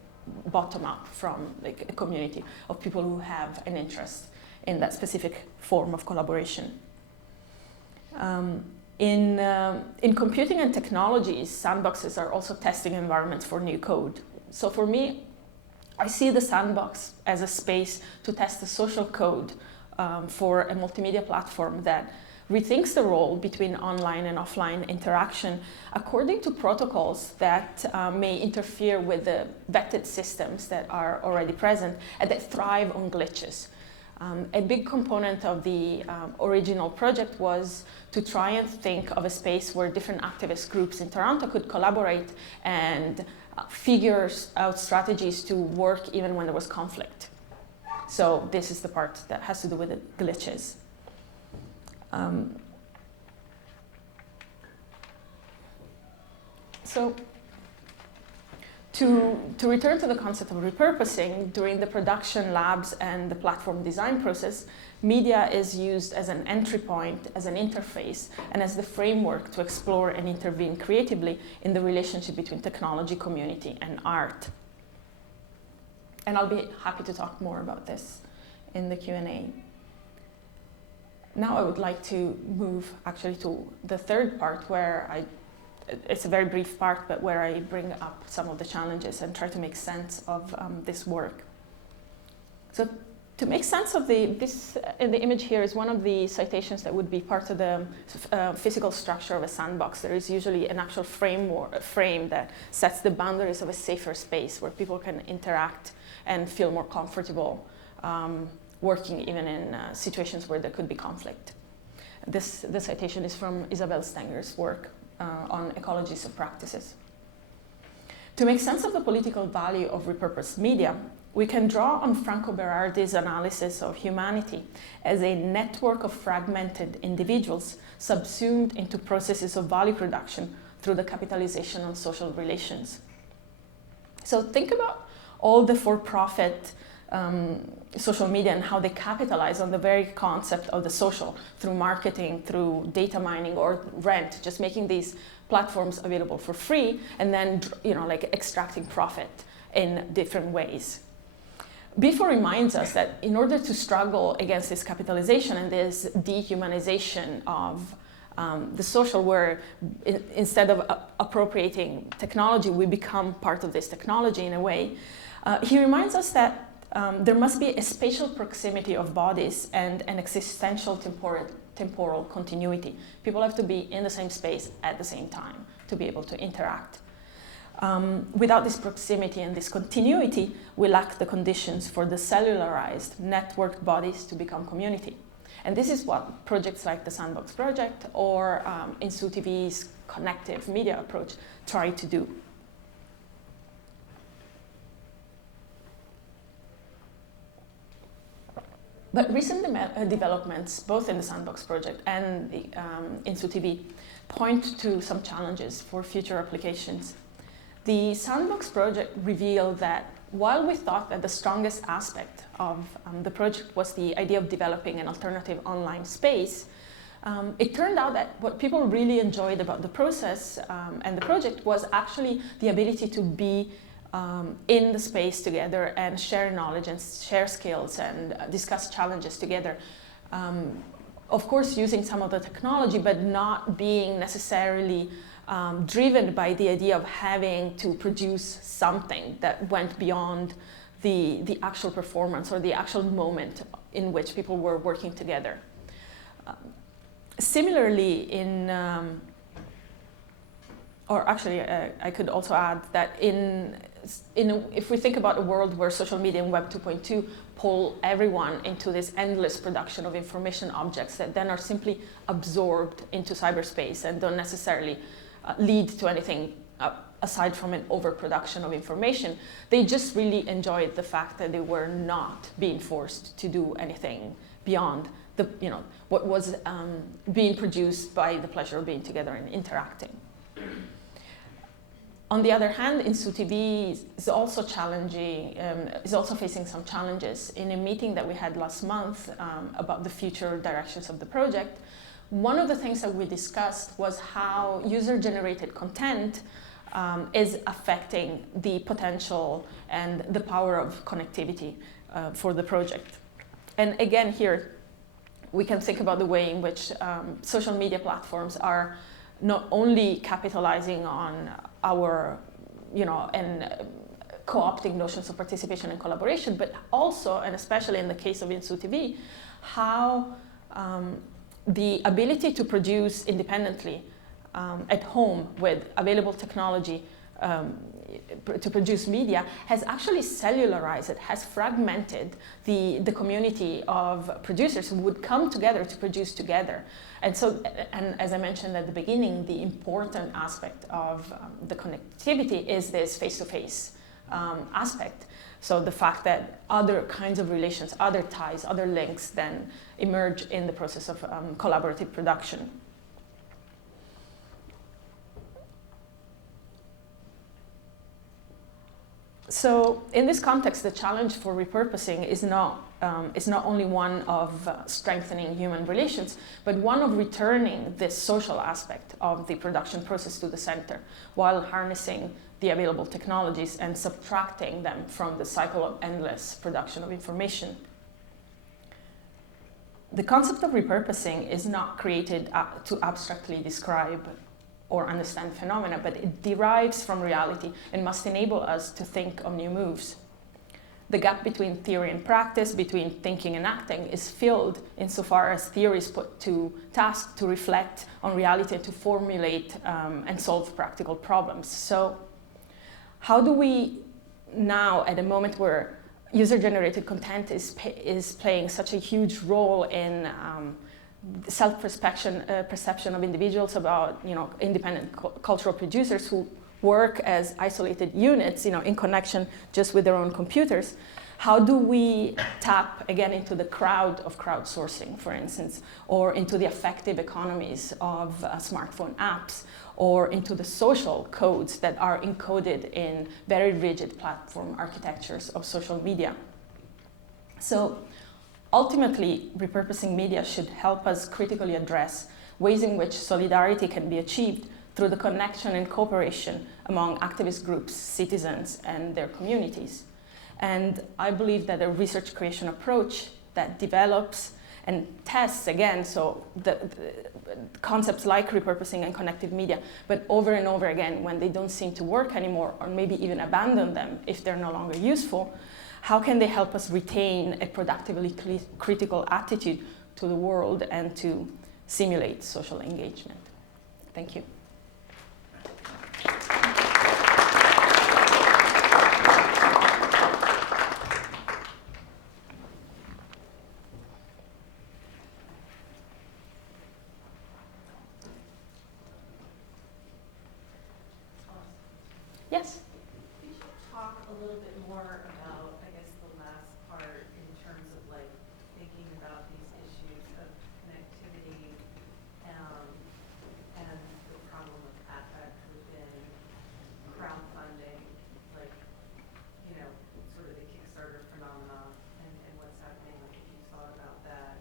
bottom up from like a community of people who have an interest in that specific form of collaboration. In computing and technologies, sandboxes are also testing environments for new code. So for me, I see the sandbox as a space to test the social code for a multimedia platform that rethinks the role between online and offline interaction according to protocols that may interfere with the vetted systems that are already present and that thrive on glitches. A big component of the original project was to try and think of a space where different activist groups in Toronto could collaborate and figure out strategies to work even when there was conflict. So this is the part that has to do with the glitches. So to return to the concept of repurposing, during the production labs and the platform design process, media is used as an entry point, as an interface, and as the framework to explore and intervene creatively in the relationship between technology, community, and art. And I'll be happy to talk more about this in the Q&A. Now I would like to move actually to the third part where it's a very brief part, but where I bring up some of the challenges and try to make sense of this work. So to make sense of this in the image here is one of the citations that would be part of the physical structure of a sandbox. There is usually an actual frame that sets the boundaries of a safer space where people can interact and feel more comfortable working even in situations where there could be conflict. The citation is from Isabel Stenger's work on ecologies of practices. To make sense of the political value of repurposed media, we can draw on Franco Berardi's analysis of humanity as a network of fragmented individuals subsumed into processes of value production through the capitalization on social relations. So think about all the for-profit social media and how they capitalize on the very concept of the social through marketing, through data mining or rent, just making these platforms available for free and then like extracting profit in different ways. Before reminds us that in order to struggle against this capitalization and this dehumanization of the social, where instead of appropriating technology, we become part of this technology in a way, he reminds us that there must be a spatial proximity of bodies and an existential temporal continuity. People have to be in the same space at the same time to be able to interact. Without this proximity and this continuity, we lack the conditions for the cellularized, networked bodies to become community. And this is what projects like the Sandbox Project or InsuTV's connective media approach try to do. But recent developments, both in the Sandbox Project and the InsuTV, point to some challenges for future applications. The Sandbox Project revealed that while we thought that the strongest aspect of the project was the idea of developing an alternative online space, it turned out that what people really enjoyed about the process and the project was actually the ability to be in the space together and share knowledge and share skills and discuss challenges together. Of course, using some of the technology, but not being necessarily driven by the idea of having to produce something that went beyond the actual performance or the actual moment in which people were working together. Similarly, I could also add that in if we think about a world where social media and Web 2.2 pull everyone into this endless production of information objects that then are simply absorbed into cyberspace and don't necessarily lead to anything aside from an overproduction of information, they just really enjoyed the fact that they were not being forced to do anything beyond the, what was being produced by the pleasure of being together and interacting. On the other hand, InsuTV is also challenging, is also facing some challenges. In a meeting that we had last month about the future directions of the project, one of the things that we discussed was how user-generated content is affecting the potential and the power of connectivity for the project. And again, here, we can think about the way in which social media platforms are not only capitalizing on our, and co-opting notions of participation and collaboration, but also, and especially in the case of InsuTV, how the ability to produce independently at home with available technology to produce media has actually cellularized it, has fragmented the community of producers who would come together to produce together. And so, and as I mentioned at the beginning, the important aspect of the connectivity is this face-to-face aspect. So the fact that other kinds of relations, other ties, other links then emerge in the process of collaborative production. So in this context, the challenge for repurposing is not only one of strengthening human relations, but one of returning this social aspect of the production process to the center, while harnessing the available technologies and subtracting them from the cycle of endless production of information. The concept of repurposing is not created to abstractly describe or understand phenomena, but it derives from reality and must enable us to think of new moves. The gap between theory and practice, between thinking and acting, is filled insofar as theory is put to task to reflect on reality and to formulate and solve practical problems. So how do we now, at a moment where user-generated content is playing such a huge role in perception of individuals about independent cultural producers who work as isolated units in connection just with their own computers, how do we tap again into the crowd of crowdsourcing, for instance, or into the affective economies of smartphone apps, or into the social codes that are encoded in very rigid platform architectures of social media? So ultimately, repurposing media should help us critically address ways in which solidarity can be achieved through the connection and cooperation among activist groups, citizens, and their communities. And I believe that a research creation approach that develops and tests, again, so the concepts like repurposing and connected media, but over and over again, when they don't seem to work anymore, or maybe even abandon them if they're no longer useful, how can they help us retain a productively critical attitude to the world and to simulate social engagement? Thank you. Yes? Could you talk a little bit more about, I guess, the last part in terms of like thinking about these issues of connectivity and the problem of affect within crowdfunding, like, sort of the Kickstarter phenomenon and what's happening, like if you thought about that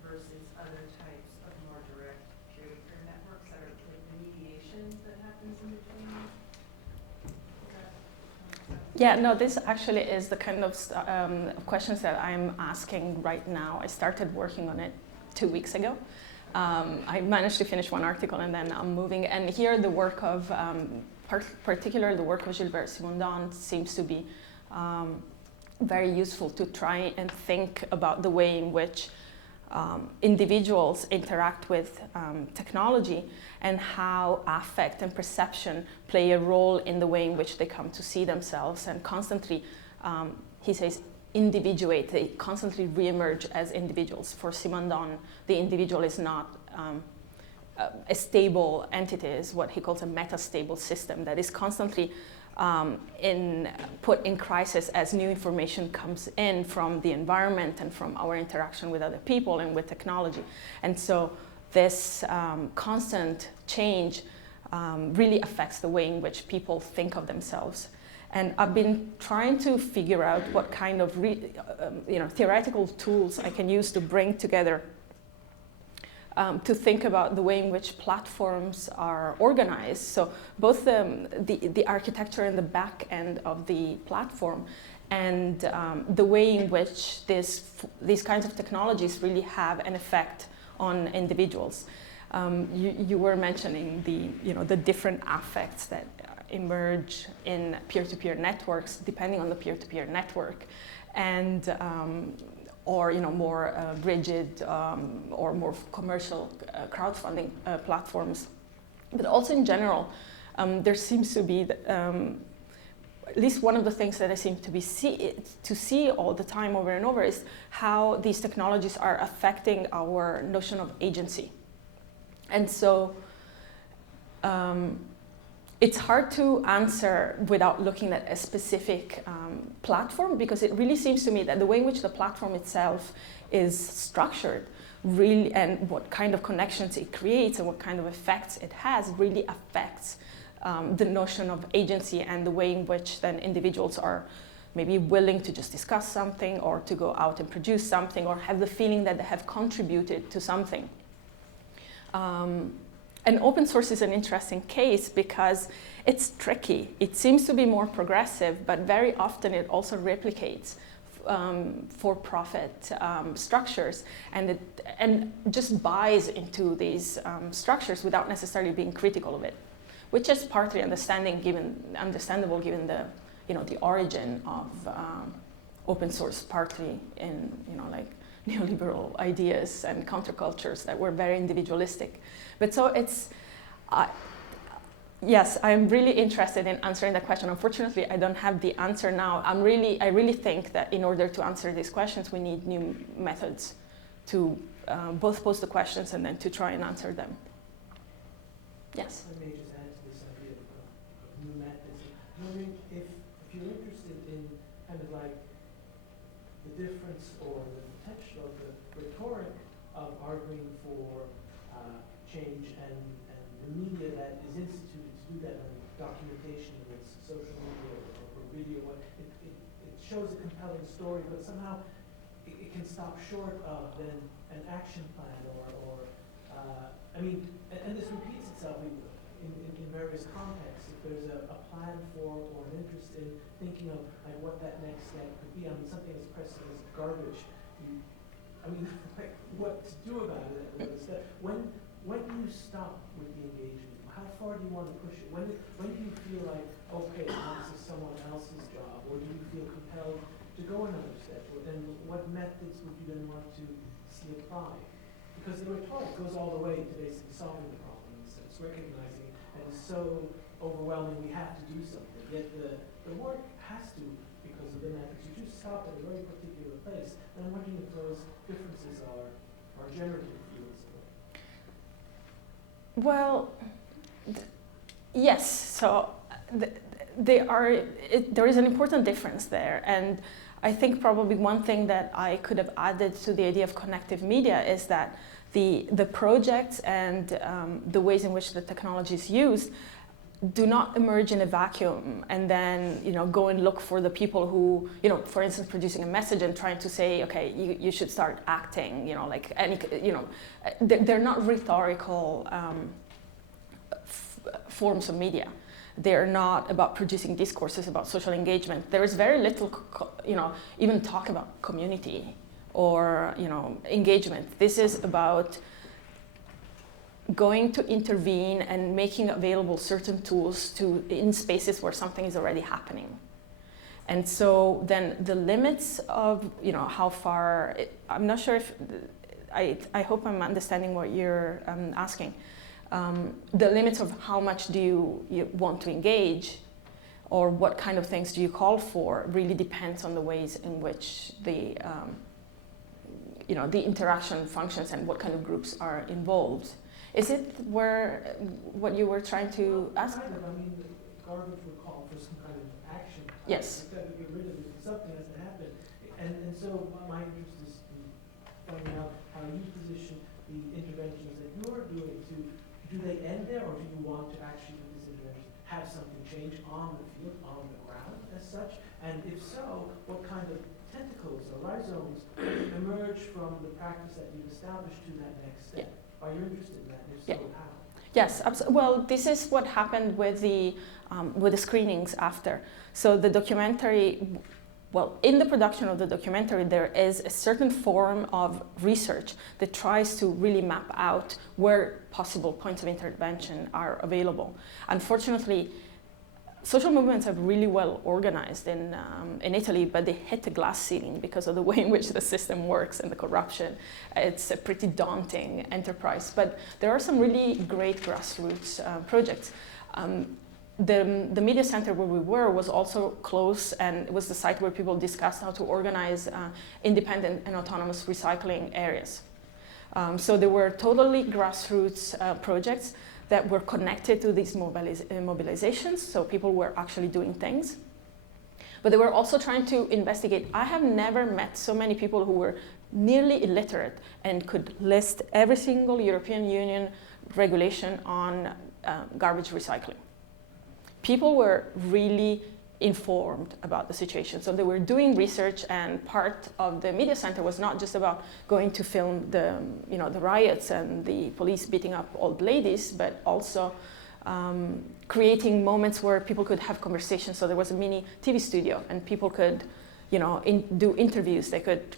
versus other types of more direct peer-to-peer networks that are like mediation that happens in between. Yeah, no, this actually is the kind of questions that I'm asking right now. I started working on it 2 weeks ago. I managed to finish one article and then I'm moving. And here the work of, particularly the work of Gilbert Simondon seems to be very useful to try and think about the way in which individuals interact with technology and how affect and perception play a role in the way in which they come to see themselves and constantly, he says, individuate, they constantly reemerge as individuals. For Simondon, the individual is not a stable entity, is what he calls a metastable system that is constantly put in crisis as new information comes in from the environment and from our interaction with other people and with technology. And so this constant change really affects the way in which people think of themselves. And I've been trying to figure out what kind of theoretical tools I can use to bring together to think about the way in which platforms are organized. So both the architecture and the back end of the platform and the way in which these kinds of technologies really have an effect on individuals. You were mentioning the different affects that emerge in peer-to-peer networks, depending on the peer-to-peer network, and or more rigid or more commercial crowdfunding platforms. But also in general, there seems to be at least one of the things that I seem to see all the time over and over is how these technologies are affecting our notion of agency. And so it's hard to answer without looking at a specific platform, because it really seems to me that the way in which the platform itself is structured really, and what kind of connections it creates and what kind of effects it has really affects the notion of agency and the way in which then individuals are maybe willing to just discuss something or to go out and produce something or have the feeling that they have contributed to something. And open source is an interesting case because it's tricky. It seems to be more progressive, but very often it also replicates for-profit structures and just buys into these structures without necessarily being critical of it, which is partly understandable given the origin of open source, partly in like neoliberal ideas and countercultures that were very individualistic. But so it's, yes, I'm really interested in answering that question. Unfortunately, I don't have the answer now. I really think that in order to answer these questions, we need new methods to both pose the questions and then to try and answer them. Yes? I may just add to this idea of new methods. I'm wondering if you're interested in kind of like the difference or the potential of the rhetoric of arguing for change and the media that is instituted to do that, and documentation, whether it's social media or video. It shows a compelling story, but somehow it can stop short of then an action plan and this repeats itself in various contexts. If there's a plan for or an interest in thinking of like what that next step could be, something as pressing as garbage, like what to do about it. When do you stop with the engagement? How far do you want to push it? When do you feel like, okay, this is someone else's job? Or do you feel compelled to go another step? And what methods would you then want to see applied? Because the rhetoric goes all the way to basically solving the problem in a sense, recognizing it, and it's so overwhelming we have to do something. Yet the work has to, because of the methods, you just stop at a very particular place. And I'm wondering if those differences are generative fields. Well, yes. So there is an important difference there, and I think probably one thing that I could have added to the idea of connective media is that the projects and the ways in which the technology is used do not emerge in a vacuum and then go and look for the people who, for instance, producing a message and trying to say, okay, you should start acting, they're not rhetorical forms of media. They're not about producing discourses about social engagement. There is very little, even talk about community or, engagement. This is about going to intervene and making available certain tools in spaces where something is already happening. And so then the limits of how far, I'm not sure if, I hope I'm understanding what you're asking. The limits of how much do you want to engage, or what kind of things do you call for, really depends on the ways in which the interaction functions and what kind of groups are involved. Is it what you were trying to ask? Kind of. I mean, garbage would call for some kind of action. Yes. You've got to get rid of it. Something has to happen. And so my interest is in finding out how you position the interventions that you're doing to, do they end there, or do you want to actually, with this intervention, have something change on the field, on the ground as such? And if so, what kind of tentacles or rhizomes emerge from the practice that you've established to that next step? Are you interested in that? And if so, how? Yes, well, this is what happened with the screenings after. So the documentary, well, in the production of the documentary, there is a certain form of research that tries to really map out where possible points of intervention are available. Unfortunately, social movements are really well organized in Italy, but they hit the glass ceiling because of the way in which the system works and the corruption. It's a pretty daunting enterprise, but there are some really great grassroots projects. The media center where we were was also close, and it was the site where people discussed how to organize independent and autonomous recycling areas. So there were totally grassroots projects that were connected to these mobilizations, so people were actually doing things. But they were also trying to investigate. I have never met so many people who were nearly illiterate and could list every single European Union regulation on garbage recycling. People were really informed about the situation. So they were doing research, and part of the media center was not just about going to film the riots and the police beating up old ladies, but also creating moments where people could have conversations. So there was a mini TV studio, and people could, do interviews. They could,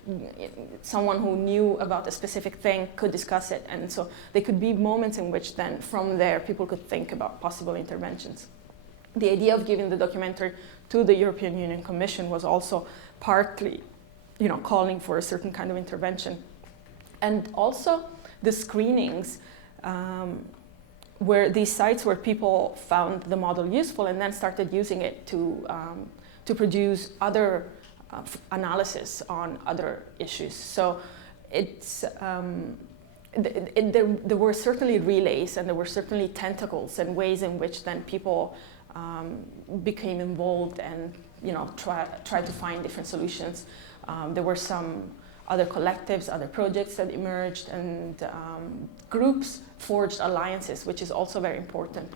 someone who knew about a specific thing could discuss it, and so there could be moments in which then, from there, people could think about possible interventions. The idea of giving the documentary to the European Union Commission was also partly, calling for a certain kind of intervention. And also the screenings were these sites where people found the model useful and then started using it to produce other analysis on other issues. So it's, there were certainly relays, and there were certainly tentacles and ways in which then people became involved and try to find different solutions. There were some other collectives, other projects that emerged, and groups forged alliances, which is also very important.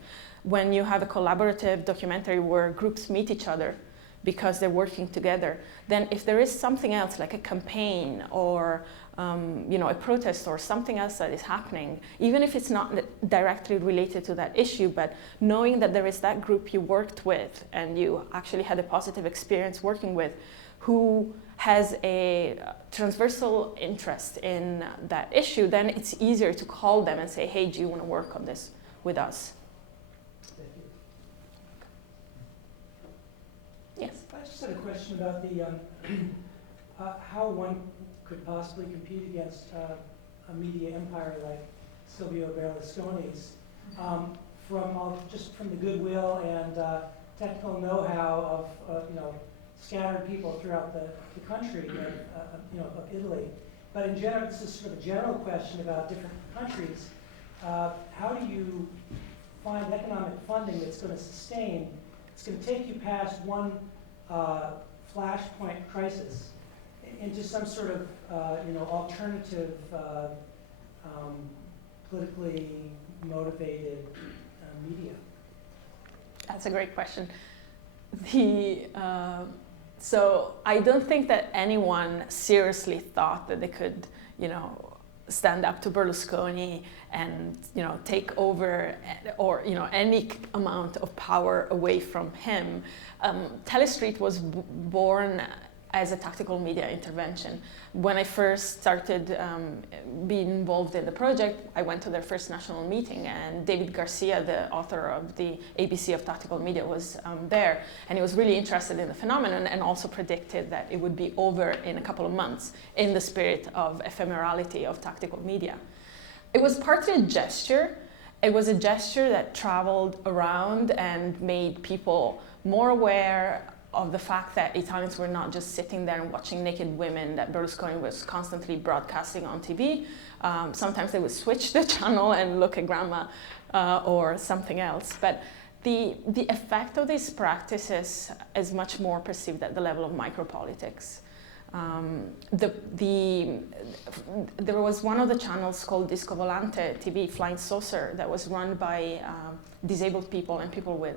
When you have a collaborative documentary where groups meet each other because they're working together, then if there is something else like a campaign or a protest or something else that is happening, even if it's not directly related to that issue, but knowing that there is that group you worked with and you actually had a positive experience working with, who has a transversal interest in that issue, then it's easier to call them and say, hey, do you want to work on this with us? Yes? I just had a question about the how one could possibly compete against a media empire like Silvio Berlusconi's, from the goodwill and technical know-how of scattered people throughout the country of Italy. But in general, this is sort of a general question about different countries. How do you find economic funding that's going to sustain? It's going to take you past one flashpoint crisis into some sort of alternative, politically motivated media? That's a great question. So I don't think that anyone seriously thought that they could, stand up to Berlusconi and, take over or, any amount of power away from him. Telestreet was born as a tactical media intervention. When I first started being involved in the project, I went to their first national meeting, and David Garcia, the author of the ABC of Tactical Media, was there, and he was really interested in the phenomenon and also predicted that it would be over in a couple of months in the spirit of ephemerality of tactical media. It was partly a gesture. It was a gesture that traveled around and made people more aware of the fact that Italians were not just sitting there and watching naked women that Berlusconi was constantly broadcasting on TV. Sometimes they would switch the channel and look at grandma or something else. But the effect of these practices is much more perceived at the level of micropolitics. There was one of the channels called Disco Volante TV, Flying Saucer, that was run by disabled people and people with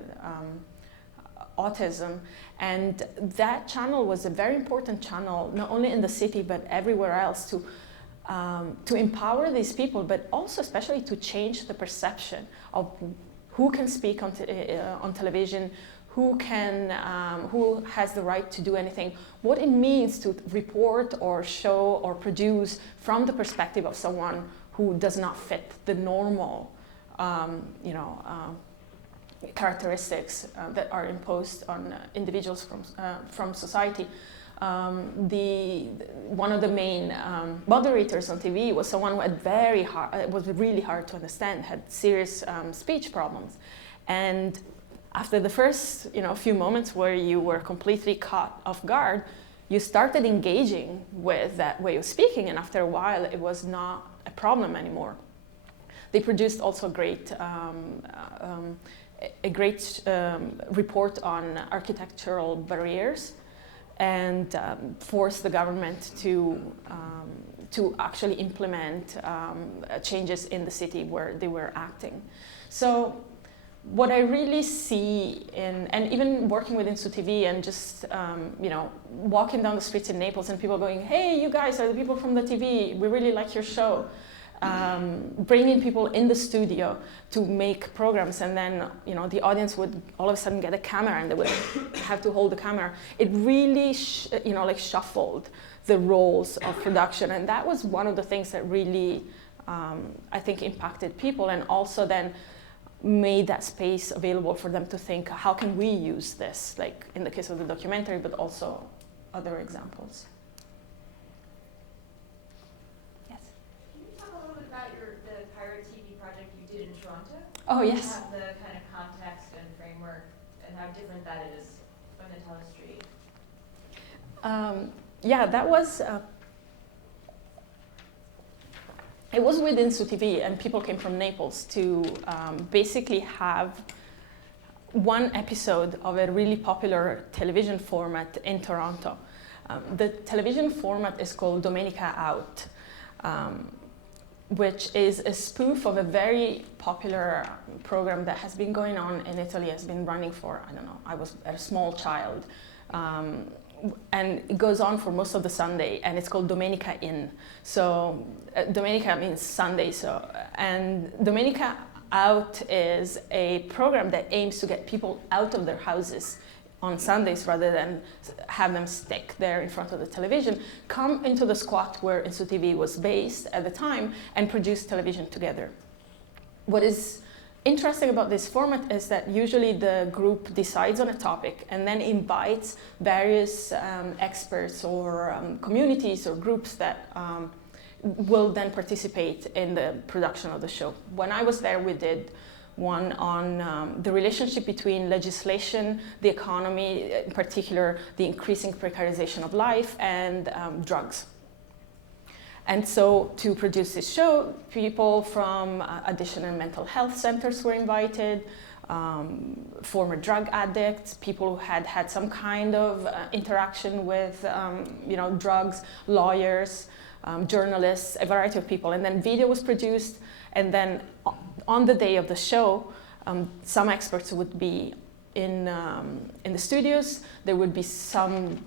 autism, and that channel was a very important channel, not only in the city but everywhere else, to empower these people, but also especially to change the perception of who can speak on television, who has the right to do anything, what it means to report or show or produce from the perspective of someone who does not fit the normal characteristics that are imposed on individuals from society. One of the main moderators on TV was someone who had it was really hard to understand, had serious speech problems. And after the first few moments where you were completely caught off guard, you started engaging with that way of speaking, and after a while it was not a problem anymore. They produced also a great report on architectural barriers, and forced the government to actually implement changes in the city where they were acting. So what I really see and even working with Insu TV and just walking down the streets in Naples and people going, "Hey, you guys are the people from the TV, we really like your show." Bringing people in the studio to make programs, and then the audience would all of a sudden get a camera and they would have to hold the camera. It really shuffled the roles of production, and that was one of the things that really I think impacted people, and also then made that space available for them to think, how can we use this, like in the case of the documentary, but also other examples. In Toronto? Oh, yes. Have the kind of context and framework and how different that is from the Telestreet. Yeah, that was, it was within Insu TV, and people came from Naples to basically have one episode of a really popular television format in Toronto. The television format is called Domenica Out, which is a spoof of a very popular program that has been going on in Italy, has been running for, I don't know, I was a small child. And it goes on for most of the Sunday, and it's called Domenica In. So Domenica means Sunday, and Domenica Out is a program that aims to get people out of their houses on Sundays rather than have them stick there in front of the television, come into the squat where Insu TV was based at the time and produce television together. What is interesting about this format is that usually the group decides on a topic and then invites various experts or communities or groups that will then participate in the production of the show. When I was there, we did one on the relationship between legislation, the economy, in particular the increasing precarization of life, and drugs. And so to produce this show, people from addiction and mental health centers were invited, former drug addicts, people who had had some kind of interaction with drugs, lawyers, journalists, a variety of people. And then video was produced, and then on the day of the show, some experts would be in the studios. There would be some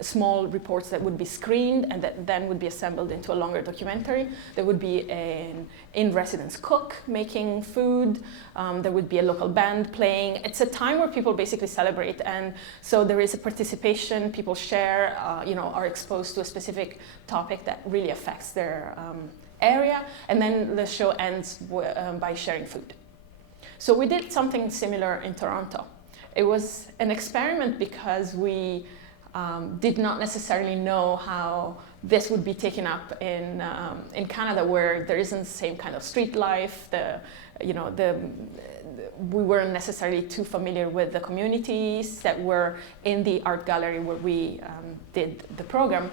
small reports that would be screened and that then would be assembled into a longer documentary. There would be an in-residence cook making food. There would be a local band playing. It's a time where people basically celebrate, and so there is a participation. People share, are exposed to a specific topic that really affects their area, and then the show ends by sharing food. So we did something similar in Toronto. It was an experiment because we did not necessarily know how this would be taken up in Canada, where there isn't the same kind of street life. We weren't necessarily too familiar with the communities that were in the art gallery where we did the program.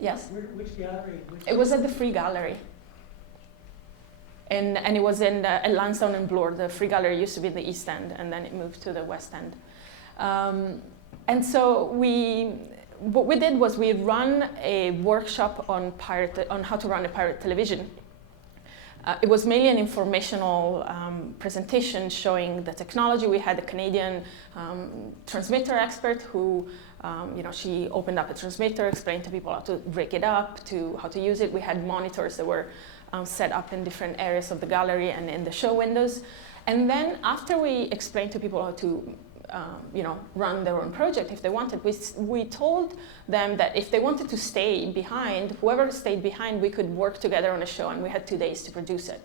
Yes? Which gallery? It was at the Free Gallery. And it was in Lansdowne and Bloor. The Free Gallery used to be in the East End, and then it moved to the West End. And so what we did was we run a workshop on how to run a pirate television. It was mainly an informational presentation showing the technology. We had a Canadian transmitter expert who, she opened up a transmitter, explained to people how to break it up, how to use it. We had monitors that were set up in different areas of the gallery and in the show windows. And then after we explained to people how to run their own project if they wanted, we told them that if they wanted to stay behind, whoever stayed behind, we could work together on a show, and we had 2 days to produce it.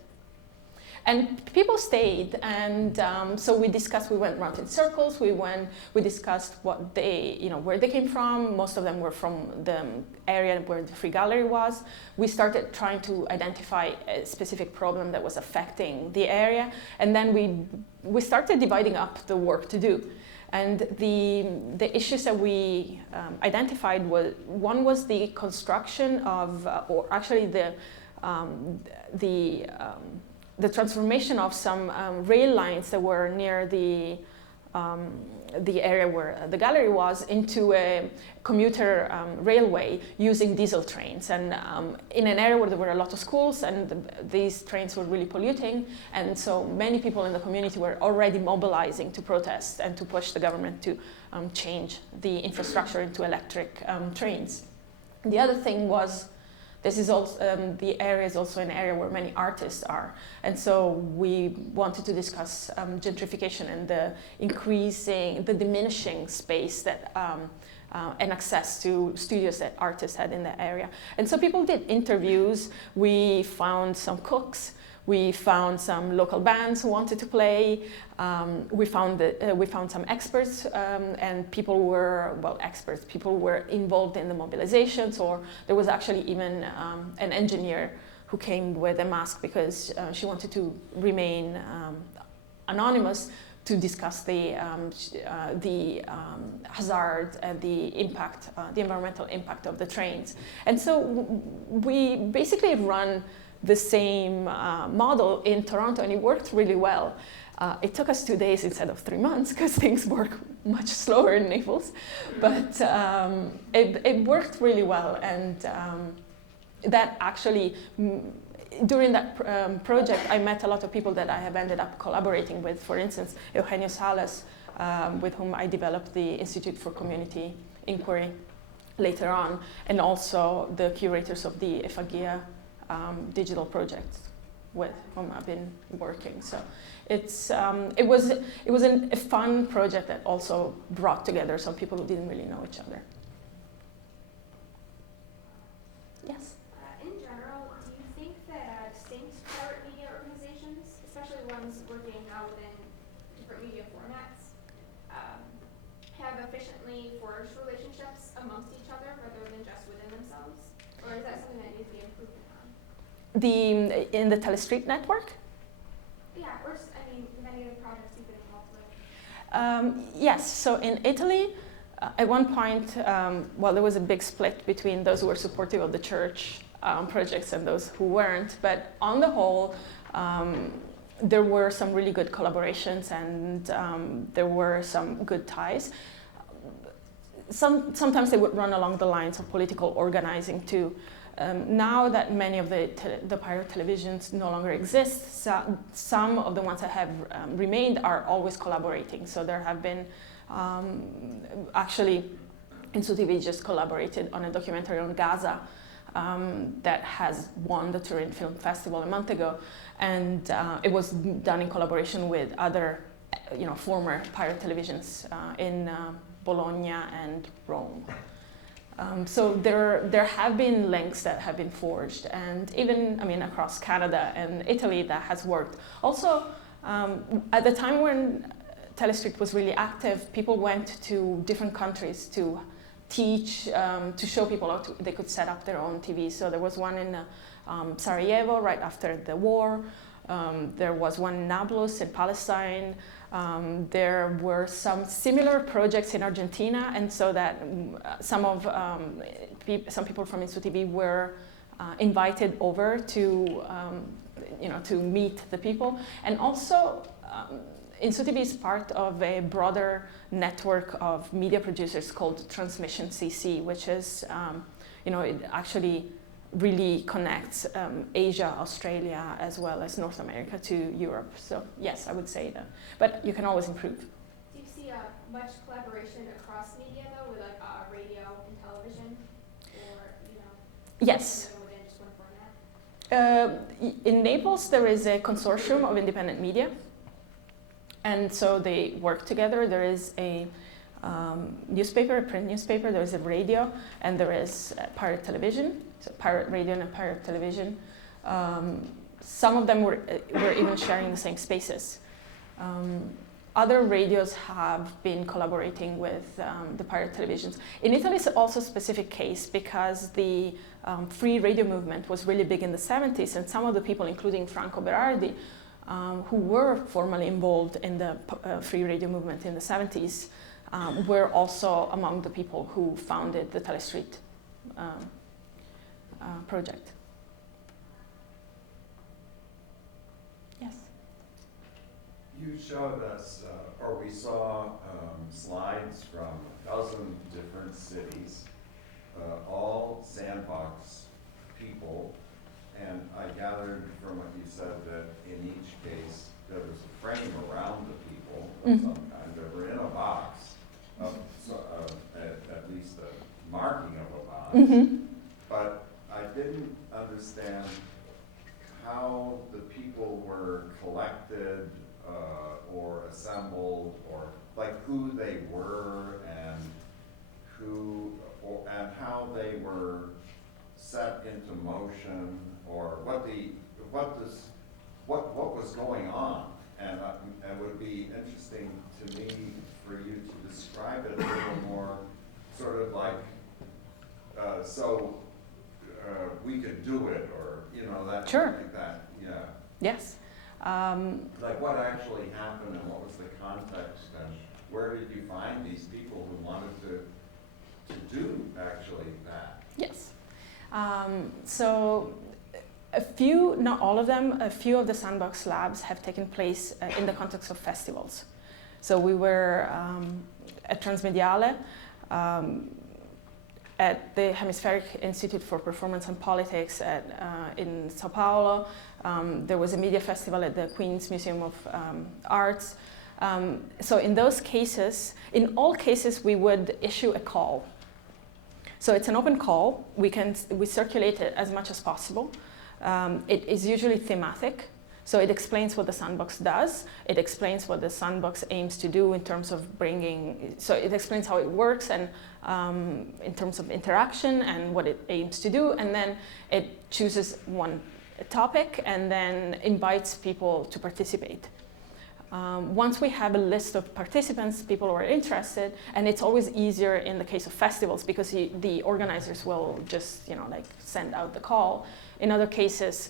And people stayed, and so we went round in circles, we discussed what where they came from. Most of them were from the area where the Free Gallery was. We started trying to identify a specific problem that was affecting the area, and then we started dividing up the work to do. And the issues that we identified one was the construction of, or actually the transformation of some rail lines that were near the area where the gallery was into a commuter railway using diesel trains, and in an area where there were a lot of schools, and these trains were really polluting, and so many people in the community were already mobilizing to protest and to push the government to change the infrastructure into electric trains. The other thing was, this is also, the area is also an area where many artists are. And so we wanted to discuss gentrification and the diminishing space that, and access to studios that artists had in the area. And so people did interviews. We found some cooks. We found some local bands who wanted to play. We found some experts, and people were involved in the mobilizations, or there was actually even an engineer who came with a mask because she wanted to remain anonymous to discuss the hazard and the impact, the environmental impact of the trains. And so we basically run the same model in Toronto, and it worked really well. It took us 2 days instead of 3 months because things work much slower in Naples, but it worked really well. And that actually, during that project, I met a lot of people that I have ended up collaborating with. For instance, Eugenio Salas, with whom I developed the Institute for Community Inquiry later on, and also the curators of the Ephagia digital projects with whom I've been working. So it was a fun project that also brought together some people who didn't really know each other. Yes? In general, do you think that distinct pirate media organizations, especially ones working within different media formats, have efficiently forged relationships amongst each other rather than just within themselves? Or is that something that needs to be improved upon? In the Telestreet network? Yeah, or many of the projects you've been involved with. Yes, so in Italy, at one point, there was a big split between those who were supportive of the church projects and those who weren't, but on the whole, there were some really good collaborations, and there were some good ties. Sometimes they would run along the lines of political organizing too. Now that many of the pirate televisions no longer exist, some of the ones that have remained are always collaborating. So there have been, actually, InsuTV just collaborated on a documentary on Gaza that has won the Turin Film Festival a month ago, and it was done in collaboration with other, former pirate televisions in Bologna and Rome. So there have been links that have been forged, and even, across Canada and Italy that has worked. Also, at the time when Telestreet was really active, people went to different countries to teach, to show people how they could set up their own TV. So there was one in Sarajevo right after the war. There was one in Nablus in Palestine. There were some similar projects in Argentina, and so that some people from InsuTV were invited over to to meet the people. And also InsuTV is part of a broader network of media producers called Transmission CC, which is it actually really connects Asia, Australia, as well as North America to Europe. So yes, I would say that. But you can always improve. Do you see much collaboration across media though, with like radio and television, or Yes. within just one format? In Naples, there is a consortium of independent media, and so they work together. There is a newspaper, a print newspaper, there is a radio, and there is pirate television, so pirate radio and pirate television. Some of them were even sharing the same spaces. Other radios have been collaborating with the pirate televisions. In Italy, it's also a specific case because the free radio movement was really big in the 70s, and some of the people, including Franco Berardi, who were formally involved in the free radio movement in the 70s, were also among the people who founded the Telestreet project. Yes? You showed us, or we saw slides from a dozen different cities, all sandbox people, and I gathered from what you said that in each case there was a frame around the people of some kind. They were in a box, at least a marking of a box, but I didn't understand how the people were collected or assembled, or like who they were and and how they were set into motion, or what was going on. And it would be interesting to me for you to describe it a little more, sort of like, we could do it, or that. Sure. Like that. Yeah. Yes. Like what actually happened, and what was the context, and where did you find these people who wanted to do actually that? Yes. So a few, not all of them, a few of the Sandbox Labs have taken place in the context of festivals. So we were at Transmediale, at the Hemispheric Institute for Performance and Politics in Sao Paulo. There was a media festival at the Queen's Museum of Arts. So in those cases, in all cases, we would issue a call. So it's an open call. We circulate it as much as possible. It is usually thematic. So it explains what the Sandbox does. It explains what the Sandbox aims to do in terms of so it explains how it works, and in terms of interaction and what it aims to do. And then it chooses one topic and then invites people to participate. Once we have a list of participants, people who are interested, and it's always easier in the case of festivals because the organizers will just send out the call. In other cases,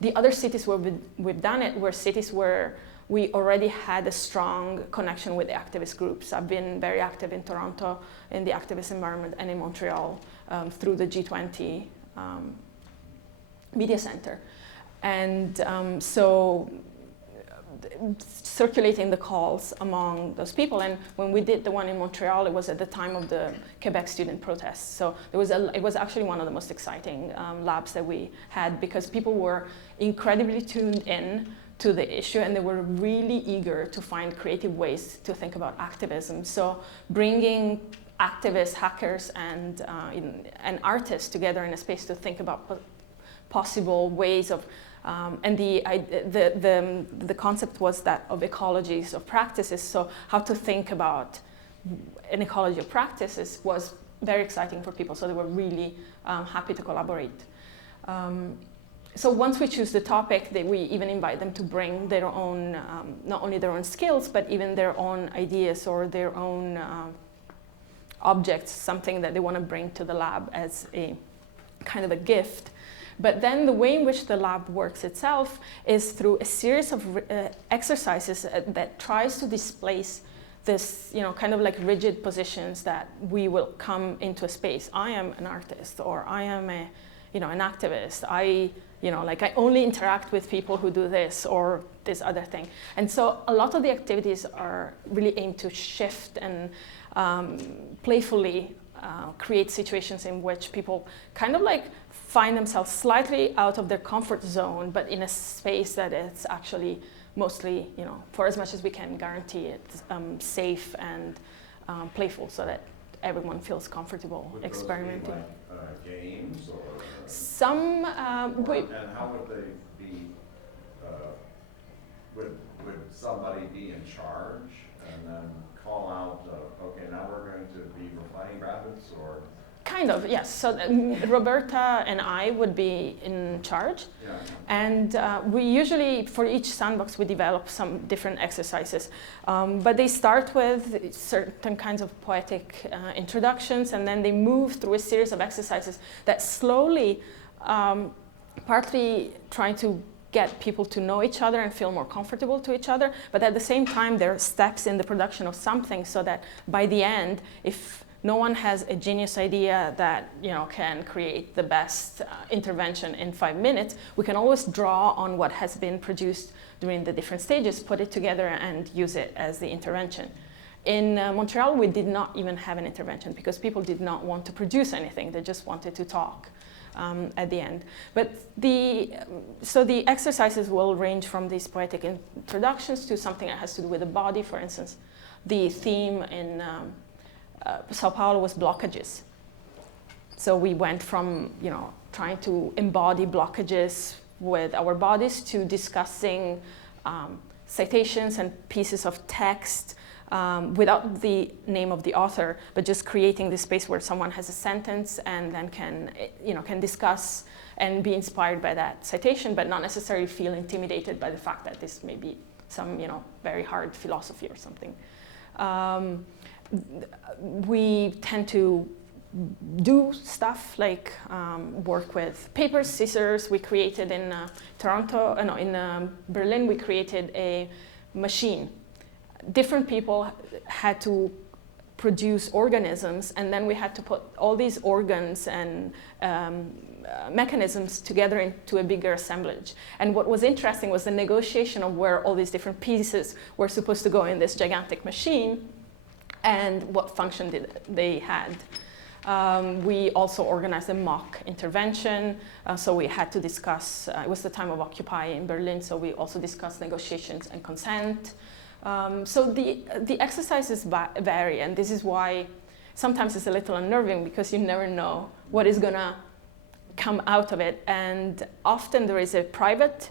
the other cities where we've done it were cities where we already had a strong connection with the activist groups. I've been very active in Toronto in the activist environment, and in Montreal through the G20 Media Center. And so circulating the calls among those people. And when we did the one in Montreal, it was at the time of the Quebec student protests. So it was actually one of the most exciting labs that we had, because people were incredibly tuned in to the issue, and they were really eager to find creative ways to think about activism. So bringing activists, hackers, and artists together in a space to think about possible ways of, and the concept was that of ecologies of practices. So how to think about an ecology of practices was very exciting for people. So they were really happy to collaborate. So once we choose the topic, we even invite them to bring their own, not only their own skills, but even their own ideas or their own objects, something that they want to bring to the lab as a kind of a gift. But then the way in which the lab works itself is through a series of exercises that tries to displace this, kind of like rigid positions that we will come into a space. I am an artist, or I am an activist. I only interact with people who do this or this other thing. And so a lot of the activities are really aimed to shift and playfully create situations in which people kind of like find themselves slightly out of their comfort zone, but in a space that is actually mostly, for as much as we can guarantee it, safe and playful, so that everyone feels comfortable experimenting. Would those be like games or? Some. And how would they be? Would somebody be in charge and then call out? Okay, now we're going to be refining rabbits, or? Kind of, yes. So Roberta and I would be in charge. Yeah. And we usually, for each sandbox, we develop some different exercises. But they start with certain kinds of poetic introductions, and then they move through a series of exercises that slowly, partly trying to get people to know each other and feel more comfortable to each other, but at the same time, there are steps in the production of something so that by the end, if no one has a genius idea that can create the best intervention in 5 minutes, we can always draw on what has been produced during the different stages, put it together, and use it as the intervention. In Montreal, we did not even have an intervention because people did not want to produce anything. They just wanted to talk at the end. But so the exercises will range from these poetic introductions to something that has to do with the body. For instance, the theme in Sao Paulo was blockages. So we went from trying to embody blockages with our bodies to discussing citations and pieces of text without the name of the author, but just creating this space where someone has a sentence and then can discuss and be inspired by that citation, but not necessarily feel intimidated by the fact that this may be some very hard philosophy or something. We tend to do stuff like work with paper, scissors. We created in Berlin, we created a machine. Different people had to produce organisms, and then we had to put all these organs and mechanisms together into a bigger assemblage. And what was interesting was the negotiation of where all these different pieces were supposed to go in this gigantic machine and what function they had. We also organized a mock intervention, so we had to discuss, it was the time of Occupy in Berlin, so we also discussed negotiations and consent. So the exercises vary, and this is why sometimes it's a little unnerving because you never know what is gonna come out of it. And often there is a private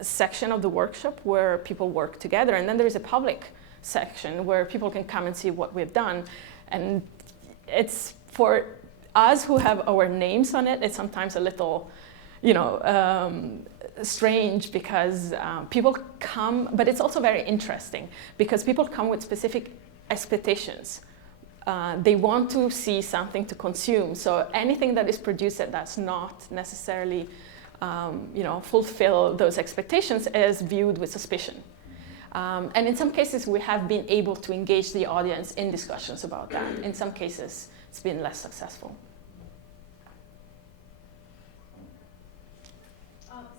section of the workshop where people work together, and then there is a public section where people can come and see what we've done. And it's for us who have our names on it, it's sometimes a little, strange because people come, but it's also very interesting because people come with specific expectations. They want to see something to consume. So anything that is produced that does not necessarily, fulfill those expectations is viewed with suspicion. And in some cases, we have been able to engage the audience in discussions about that. In some cases, it's been less successful.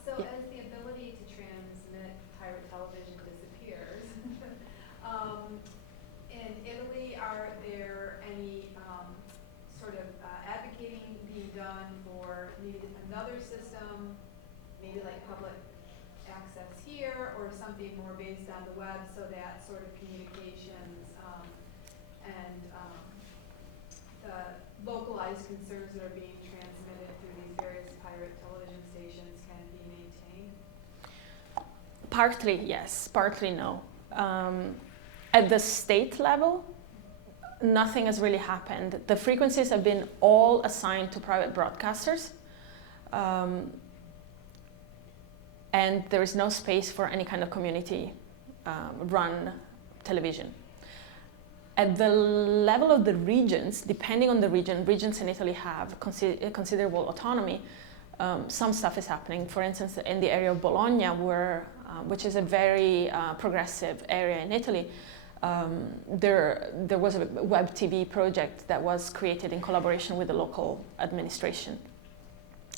So as the ability to transmit pirate television disappears, in Italy, are there any sort of advocating being done for maybe another system, maybe like public access here, or something more based on the web so that sort of communications and the localized concerns that are being transmitted through these various pirate television stations can be maintained? Partly yes, partly no. At the state level, nothing has really happened. The frequencies have been all assigned to private broadcasters, and there is no space for any kind of community run television. At the level of the regions, depending on the region, regions in Italy have considerable autonomy. Some stuff is happening. For instance, in the area of Bologna, which is a very progressive area in Italy, there was a web TV project that was created in collaboration with the local administration.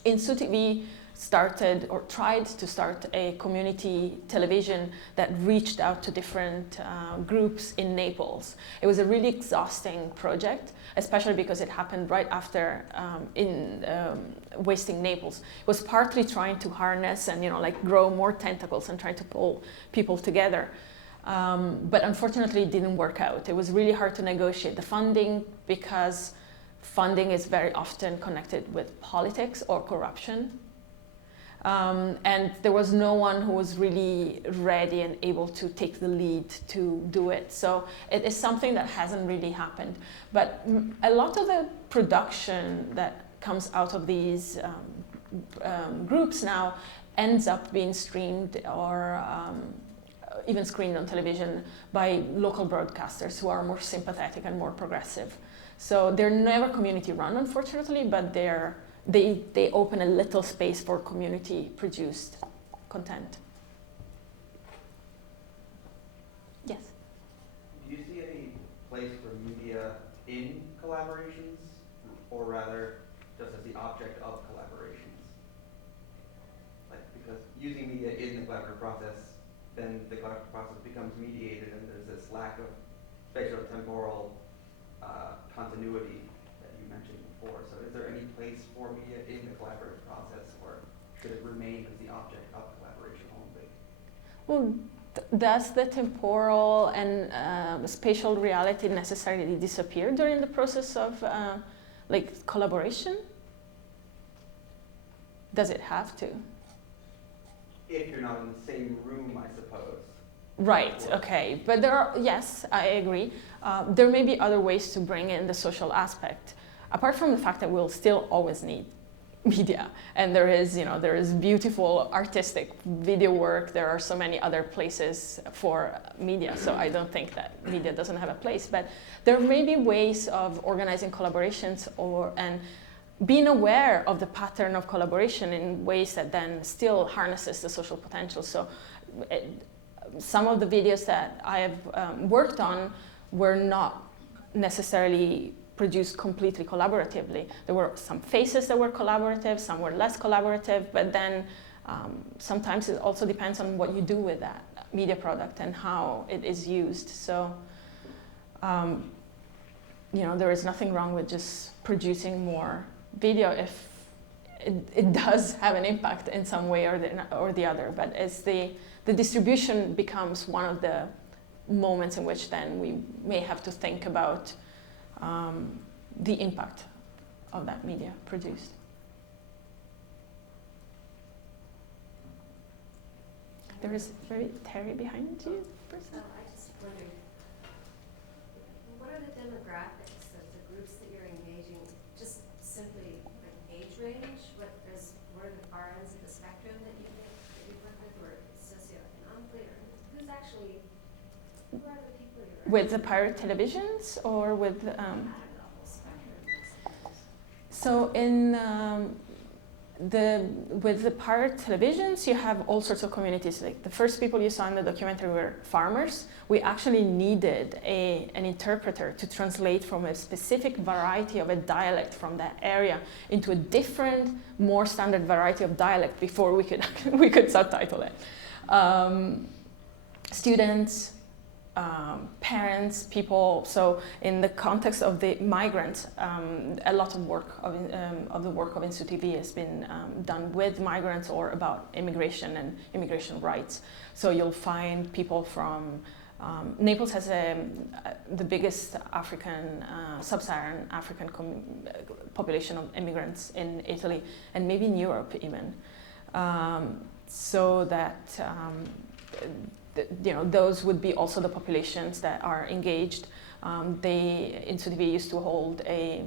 InsuTV started or tried to start a community television that reached out to different groups in Naples. It was a really exhausting project, especially because it happened right after wasting Naples. It was partly trying to harness and grow more tentacles and try to pull people together. But unfortunately it didn't work out. It was really hard to negotiate the funding because funding is very often connected with politics or corruption. And there was no one who was really ready and able to take the lead to do it. So it is something that hasn't really happened. But a lot of the production that comes out of these groups now ends up being streamed or even screened on television by local broadcasters who are more sympathetic and more progressive. So they're never community run, unfortunately, but they open a little space for community-produced content. Yes? Do you see any place for media in collaborations, or rather just as the object of collaborations? Because using media in the collaborative process, then the collaborative process becomes mediated, and there's this lack of spatial temporal continuity that you mentioned before. So is there any place for media in the collaborative process, or should it remain as the object of collaboration only? Well, does the temporal and spatial reality necessarily disappear during the process of collaboration? Does it have to? If you're not in the same room, I suppose. Right, okay. But yes, I agree. There may be other ways to bring in the social aspect. Apart from the fact that we'll still always need media, and there is beautiful artistic video work. There are so many other places for media, so I don't think that media doesn't have a place. But there may be ways of organizing collaborations and being aware of the pattern of collaboration in ways that then still harnesses the social potential. So some of the videos that I have worked on were not necessarily produced completely collaboratively. There were some faces that were collaborative, some were less collaborative, but then sometimes it also depends on what you do with that media product and how it is used. So, there is nothing wrong with just producing more video if it does have an impact in some way or the other. But as the distribution becomes one of the moments in which then we may have to think about the impact of that media produced. There is Terry behind you. I just wondered, what are the demographics of the groups that you're engaging? Just simply like age range? What are the far ends of the spectrum that you work with, or socioeconomically, or who are the people you're With the pirate televisions or with so in with the pirate televisions, you have all sorts of communities. Like the first people you saw in the documentary were farmers. We actually needed an interpreter to translate from a specific variety of a dialect from that area into a different, more standard variety of dialect before we could subtitle it. Students, parents, people. So in the context of the migrants, a lot of the work of InsuTV has been done with migrants or about immigration and immigration rights. So you'll find people from Naples has the biggest sub-Saharan African population of immigrants in Italy and maybe in Europe even. So that those would be also the populations that are engaged. They in Sudivi used to hold a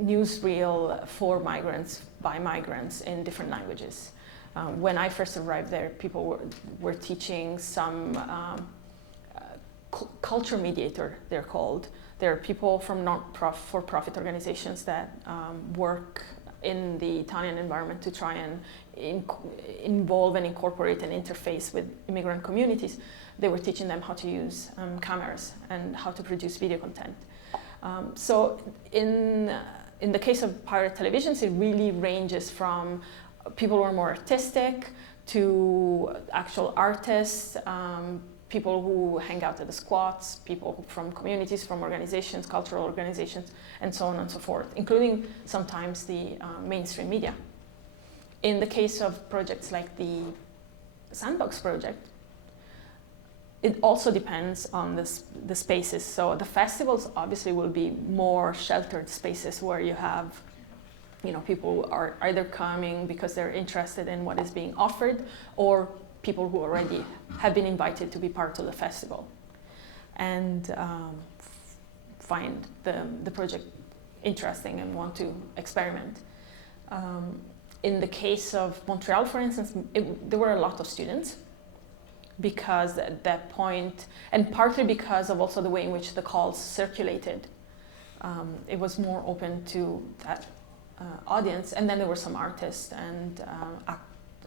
newsreel for migrants by migrants in different languages. When I first arrived there, people were teaching some culture mediator, they're called. They're people from for-profit organizations that work in the Italian environment to try and involve and incorporate and interface with immigrant communities. They were teaching them how to use cameras and how to produce video content. So in the case of pirate televisions, it really ranges from people who are more artistic to actual artists, people who hang out at the squats, people from communities, from organizations, cultural organizations, and so on and so forth, including sometimes the mainstream media. In the case of projects like the Sandbox project, it also depends on the spaces. So the festivals obviously will be more sheltered spaces where you have people who are either coming because they're interested in what is being offered, or people who already have been invited to be part of the festival and find the project interesting and want to experiment. In the case of Montreal, for instance, there were a lot of students because at that point, and partly because of also the way in which the calls circulated, it was more open to that audience. And then there were some artists and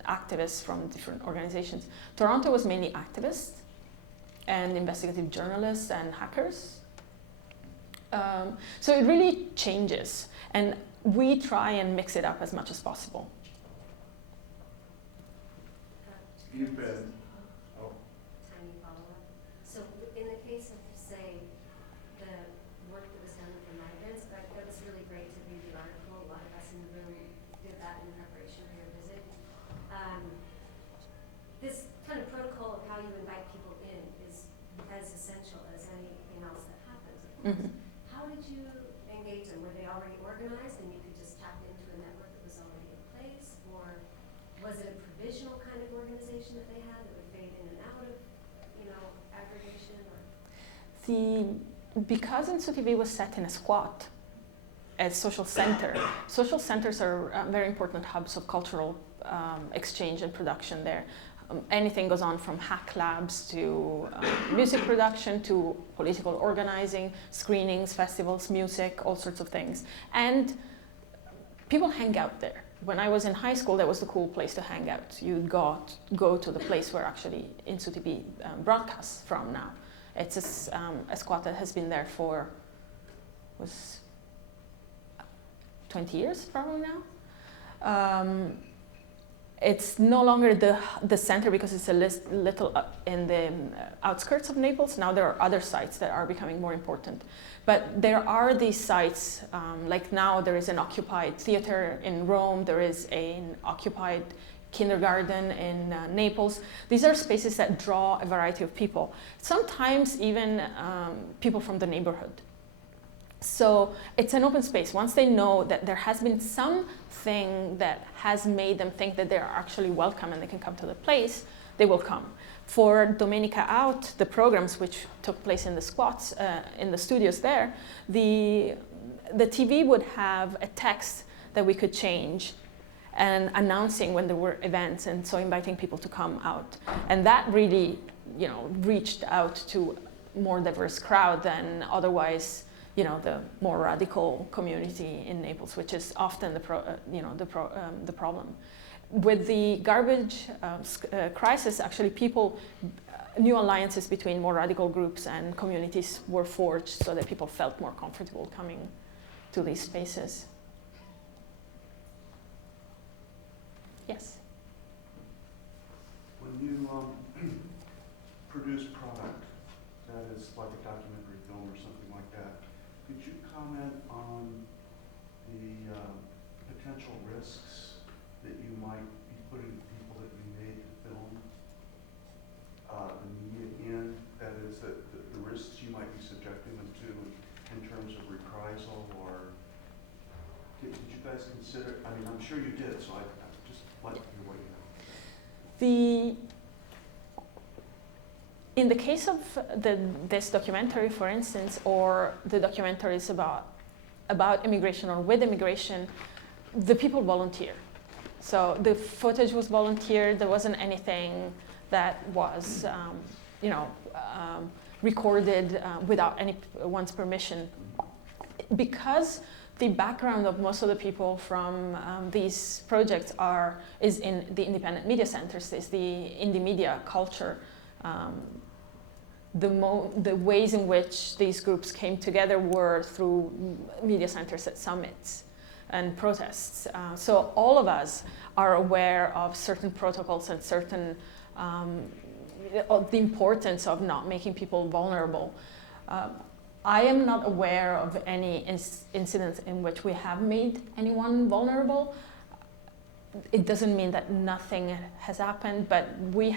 activists from different organizations. Toronto was mainly activists and investigative journalists and hackers. So it really changes, and we try and mix it up as much as possible. You've been, Tiny follow-up. So in the case of, say, the work that was done for migrants, that was really great to read the article. A lot of us in the room did that in preparation for your visit. This kind of protocol of how you invite people in is as essential as anything else that happens, of course. Mm-hmm. How did you engage them? Were they already organized and you could just tap into a network that was already in place? Or was it a provisional kind of organization that they had that would fade in and out of, aggregation? Or? Because Insu TV was set in a squat, as social center, social centers are very important hubs of cultural exchange and production there. Anything goes on from hack labs to music production to political organizing, screenings, festivals, music, all sorts of things. And people hang out there. When I was in high school, that was the cool place to hang out. You'd go to the place where actually Insu TV broadcasts from now. It's a squat that has been there for 20 years probably now. It's no longer the center because it's a little in the outskirts of Naples. Now there are other sites that are becoming more important. But there are these sites, like now there is an occupied theater in Rome, there is an occupied kindergarten in Naples. These are spaces that draw a variety of people, sometimes even people from the neighborhood. So it's an open space. Once they know that there has been something that has made them think that they're actually welcome and they can come to the place, they will come. For Domenica Out, the programs which took place in the squats, in the studios there, the TV would have a text that we could change and announcing when there were events, and so inviting people to come out. And that really, reached out to a more diverse crowd than otherwise, the more radical community in Naples, which is often the problem. With the garbage crisis, actually new alliances between more radical groups and communities were forged so that people felt more comfortable coming to these spaces. Yes? When you produce product that is like a documentary film or something like that, could you comment on the potential risks that you might be putting people that you made to film the media in, that is, that the risks you might be subjecting them to in terms of reprisal, or did you guys consider, I mean, I'm sure you did, so I just like to hear what you know. In the case of this documentary, for instance, or the documentaries about immigration or with immigration, the people volunteer. So the footage was volunteered. There wasn't anything that was, recorded without anyone's permission. Because the background of most of the people from these projects is in the independent media centers, is the indie media culture. The ways in which these groups came together were through media centers at summits and protests. So all of us are aware of certain protocols and certain of the importance of not making people vulnerable. I am not aware of any incidents in which we have made anyone vulnerable. It doesn't mean that nothing has happened, but we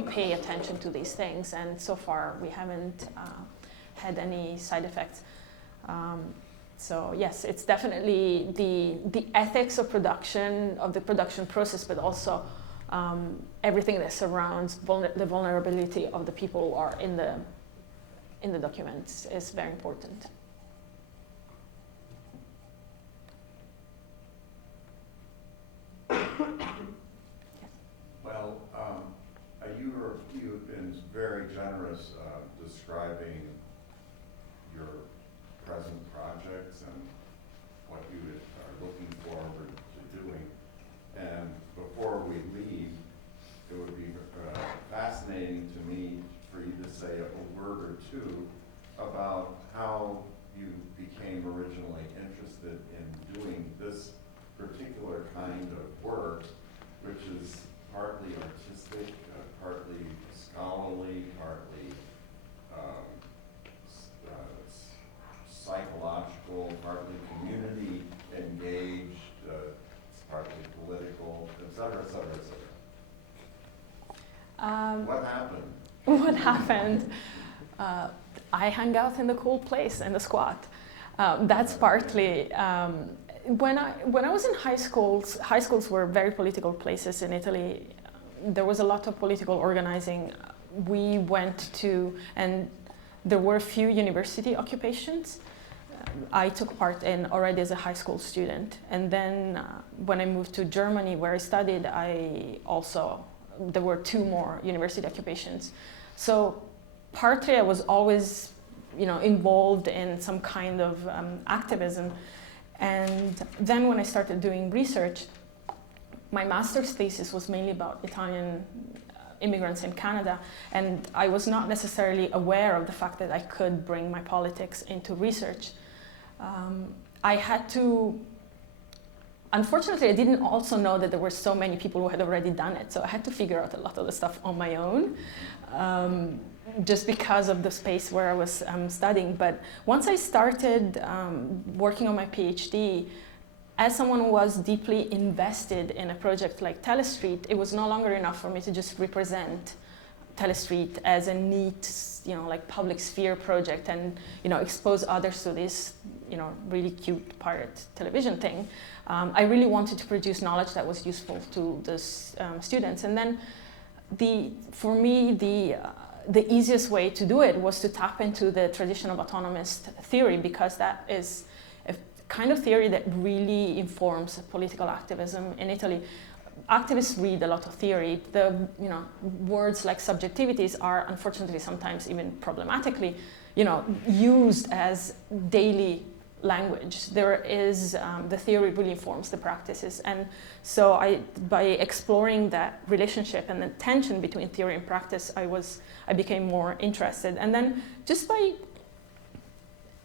pay attention to these things, and so far we haven't had any side effects. So yes, it's definitely the ethics of the production process, but also everything that surrounds the vulnerability of the people who are in the documents is very important. Well, you've been very generous describing your present projects and what you are looking forward to doing. And before we leave, it would be fascinating to me for you to say a word or two about how you became originally interested in doing this particular kind of work, which is partly artistic, partly scholarly, partly psychological, partly community engaged, partly political, et cetera, et cetera, et cetera. What happened? What happened? I hung out in the cool place in the squat. That's partly. When I was in high schools were very political places in Italy. There was a lot of political organizing. We went to, and there were a few university occupations. I took part in already as a high school student. And then when I moved to Germany where I studied, there were 2 more university occupations. So partly I was always, involved in some kind of activism. And then when I started doing research, my master's thesis was mainly about Italian immigrants in Canada, and I was not necessarily aware of the fact that I could bring my politics into research. I had to, unfortunately, I didn't also know that there were so many people who had already done it, so I had to figure out a lot of the stuff on my own. Just because of the space where I was studying. But once I started working on my PhD, as someone who was deeply invested in a project like Telestreet, it was no longer enough for me to just represent Telestreet as a neat, like public sphere project and, expose others to this, really cute pirate television thing. I really wanted to produce knowledge that was useful to the students. And then for me, the easiest way to do it was to tap into the tradition of autonomist theory, because that is a kind of theory that really informs political activism in Italy. Activists read a lot of theory. Words like subjectivities are unfortunately sometimes even problematically, used as daily language. There is the theory really informs the practices, and so by exploring that relationship and the tension between theory and practice, I became more interested. And then just by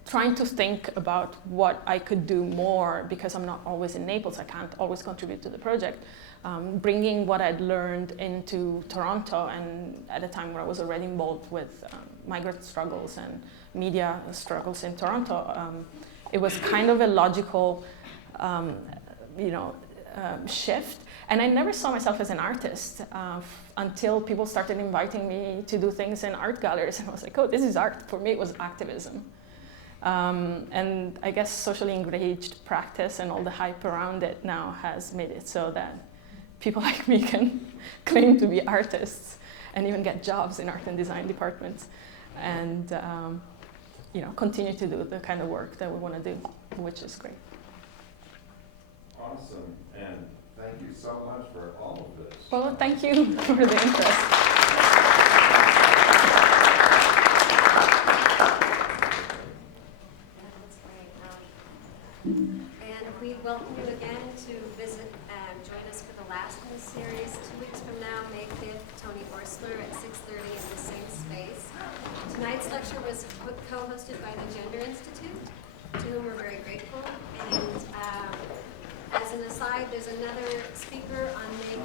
trying to think about what I could do more, because I'm not always in Naples, I can't always contribute to the project, bringing what I'd learned into Toronto, and at a time where I was already involved with migrant struggles and media struggles in Toronto, it was kind of a logical, shift. And I never saw myself as an artist until people started inviting me to do things in art galleries. And I was like, oh, this is art. For me, it was activism. And I guess socially engaged practice and all the hype around it now has made it so that people like me can claim to be artists and even get jobs in art and design departments, and continue to do the kind of work that we want to do, which is great. Awesome, and thank you so much for all of this. Well, thank you for the interest. And we welcome you again to visit and join us for the last in the series 2 weeks from now, May 5th, Tony Orsler at 6:30 in the same space. Tonight's lecture was co-hosted by the Gender Institute, to whom we're very grateful. And as an aside, there's another speaker on May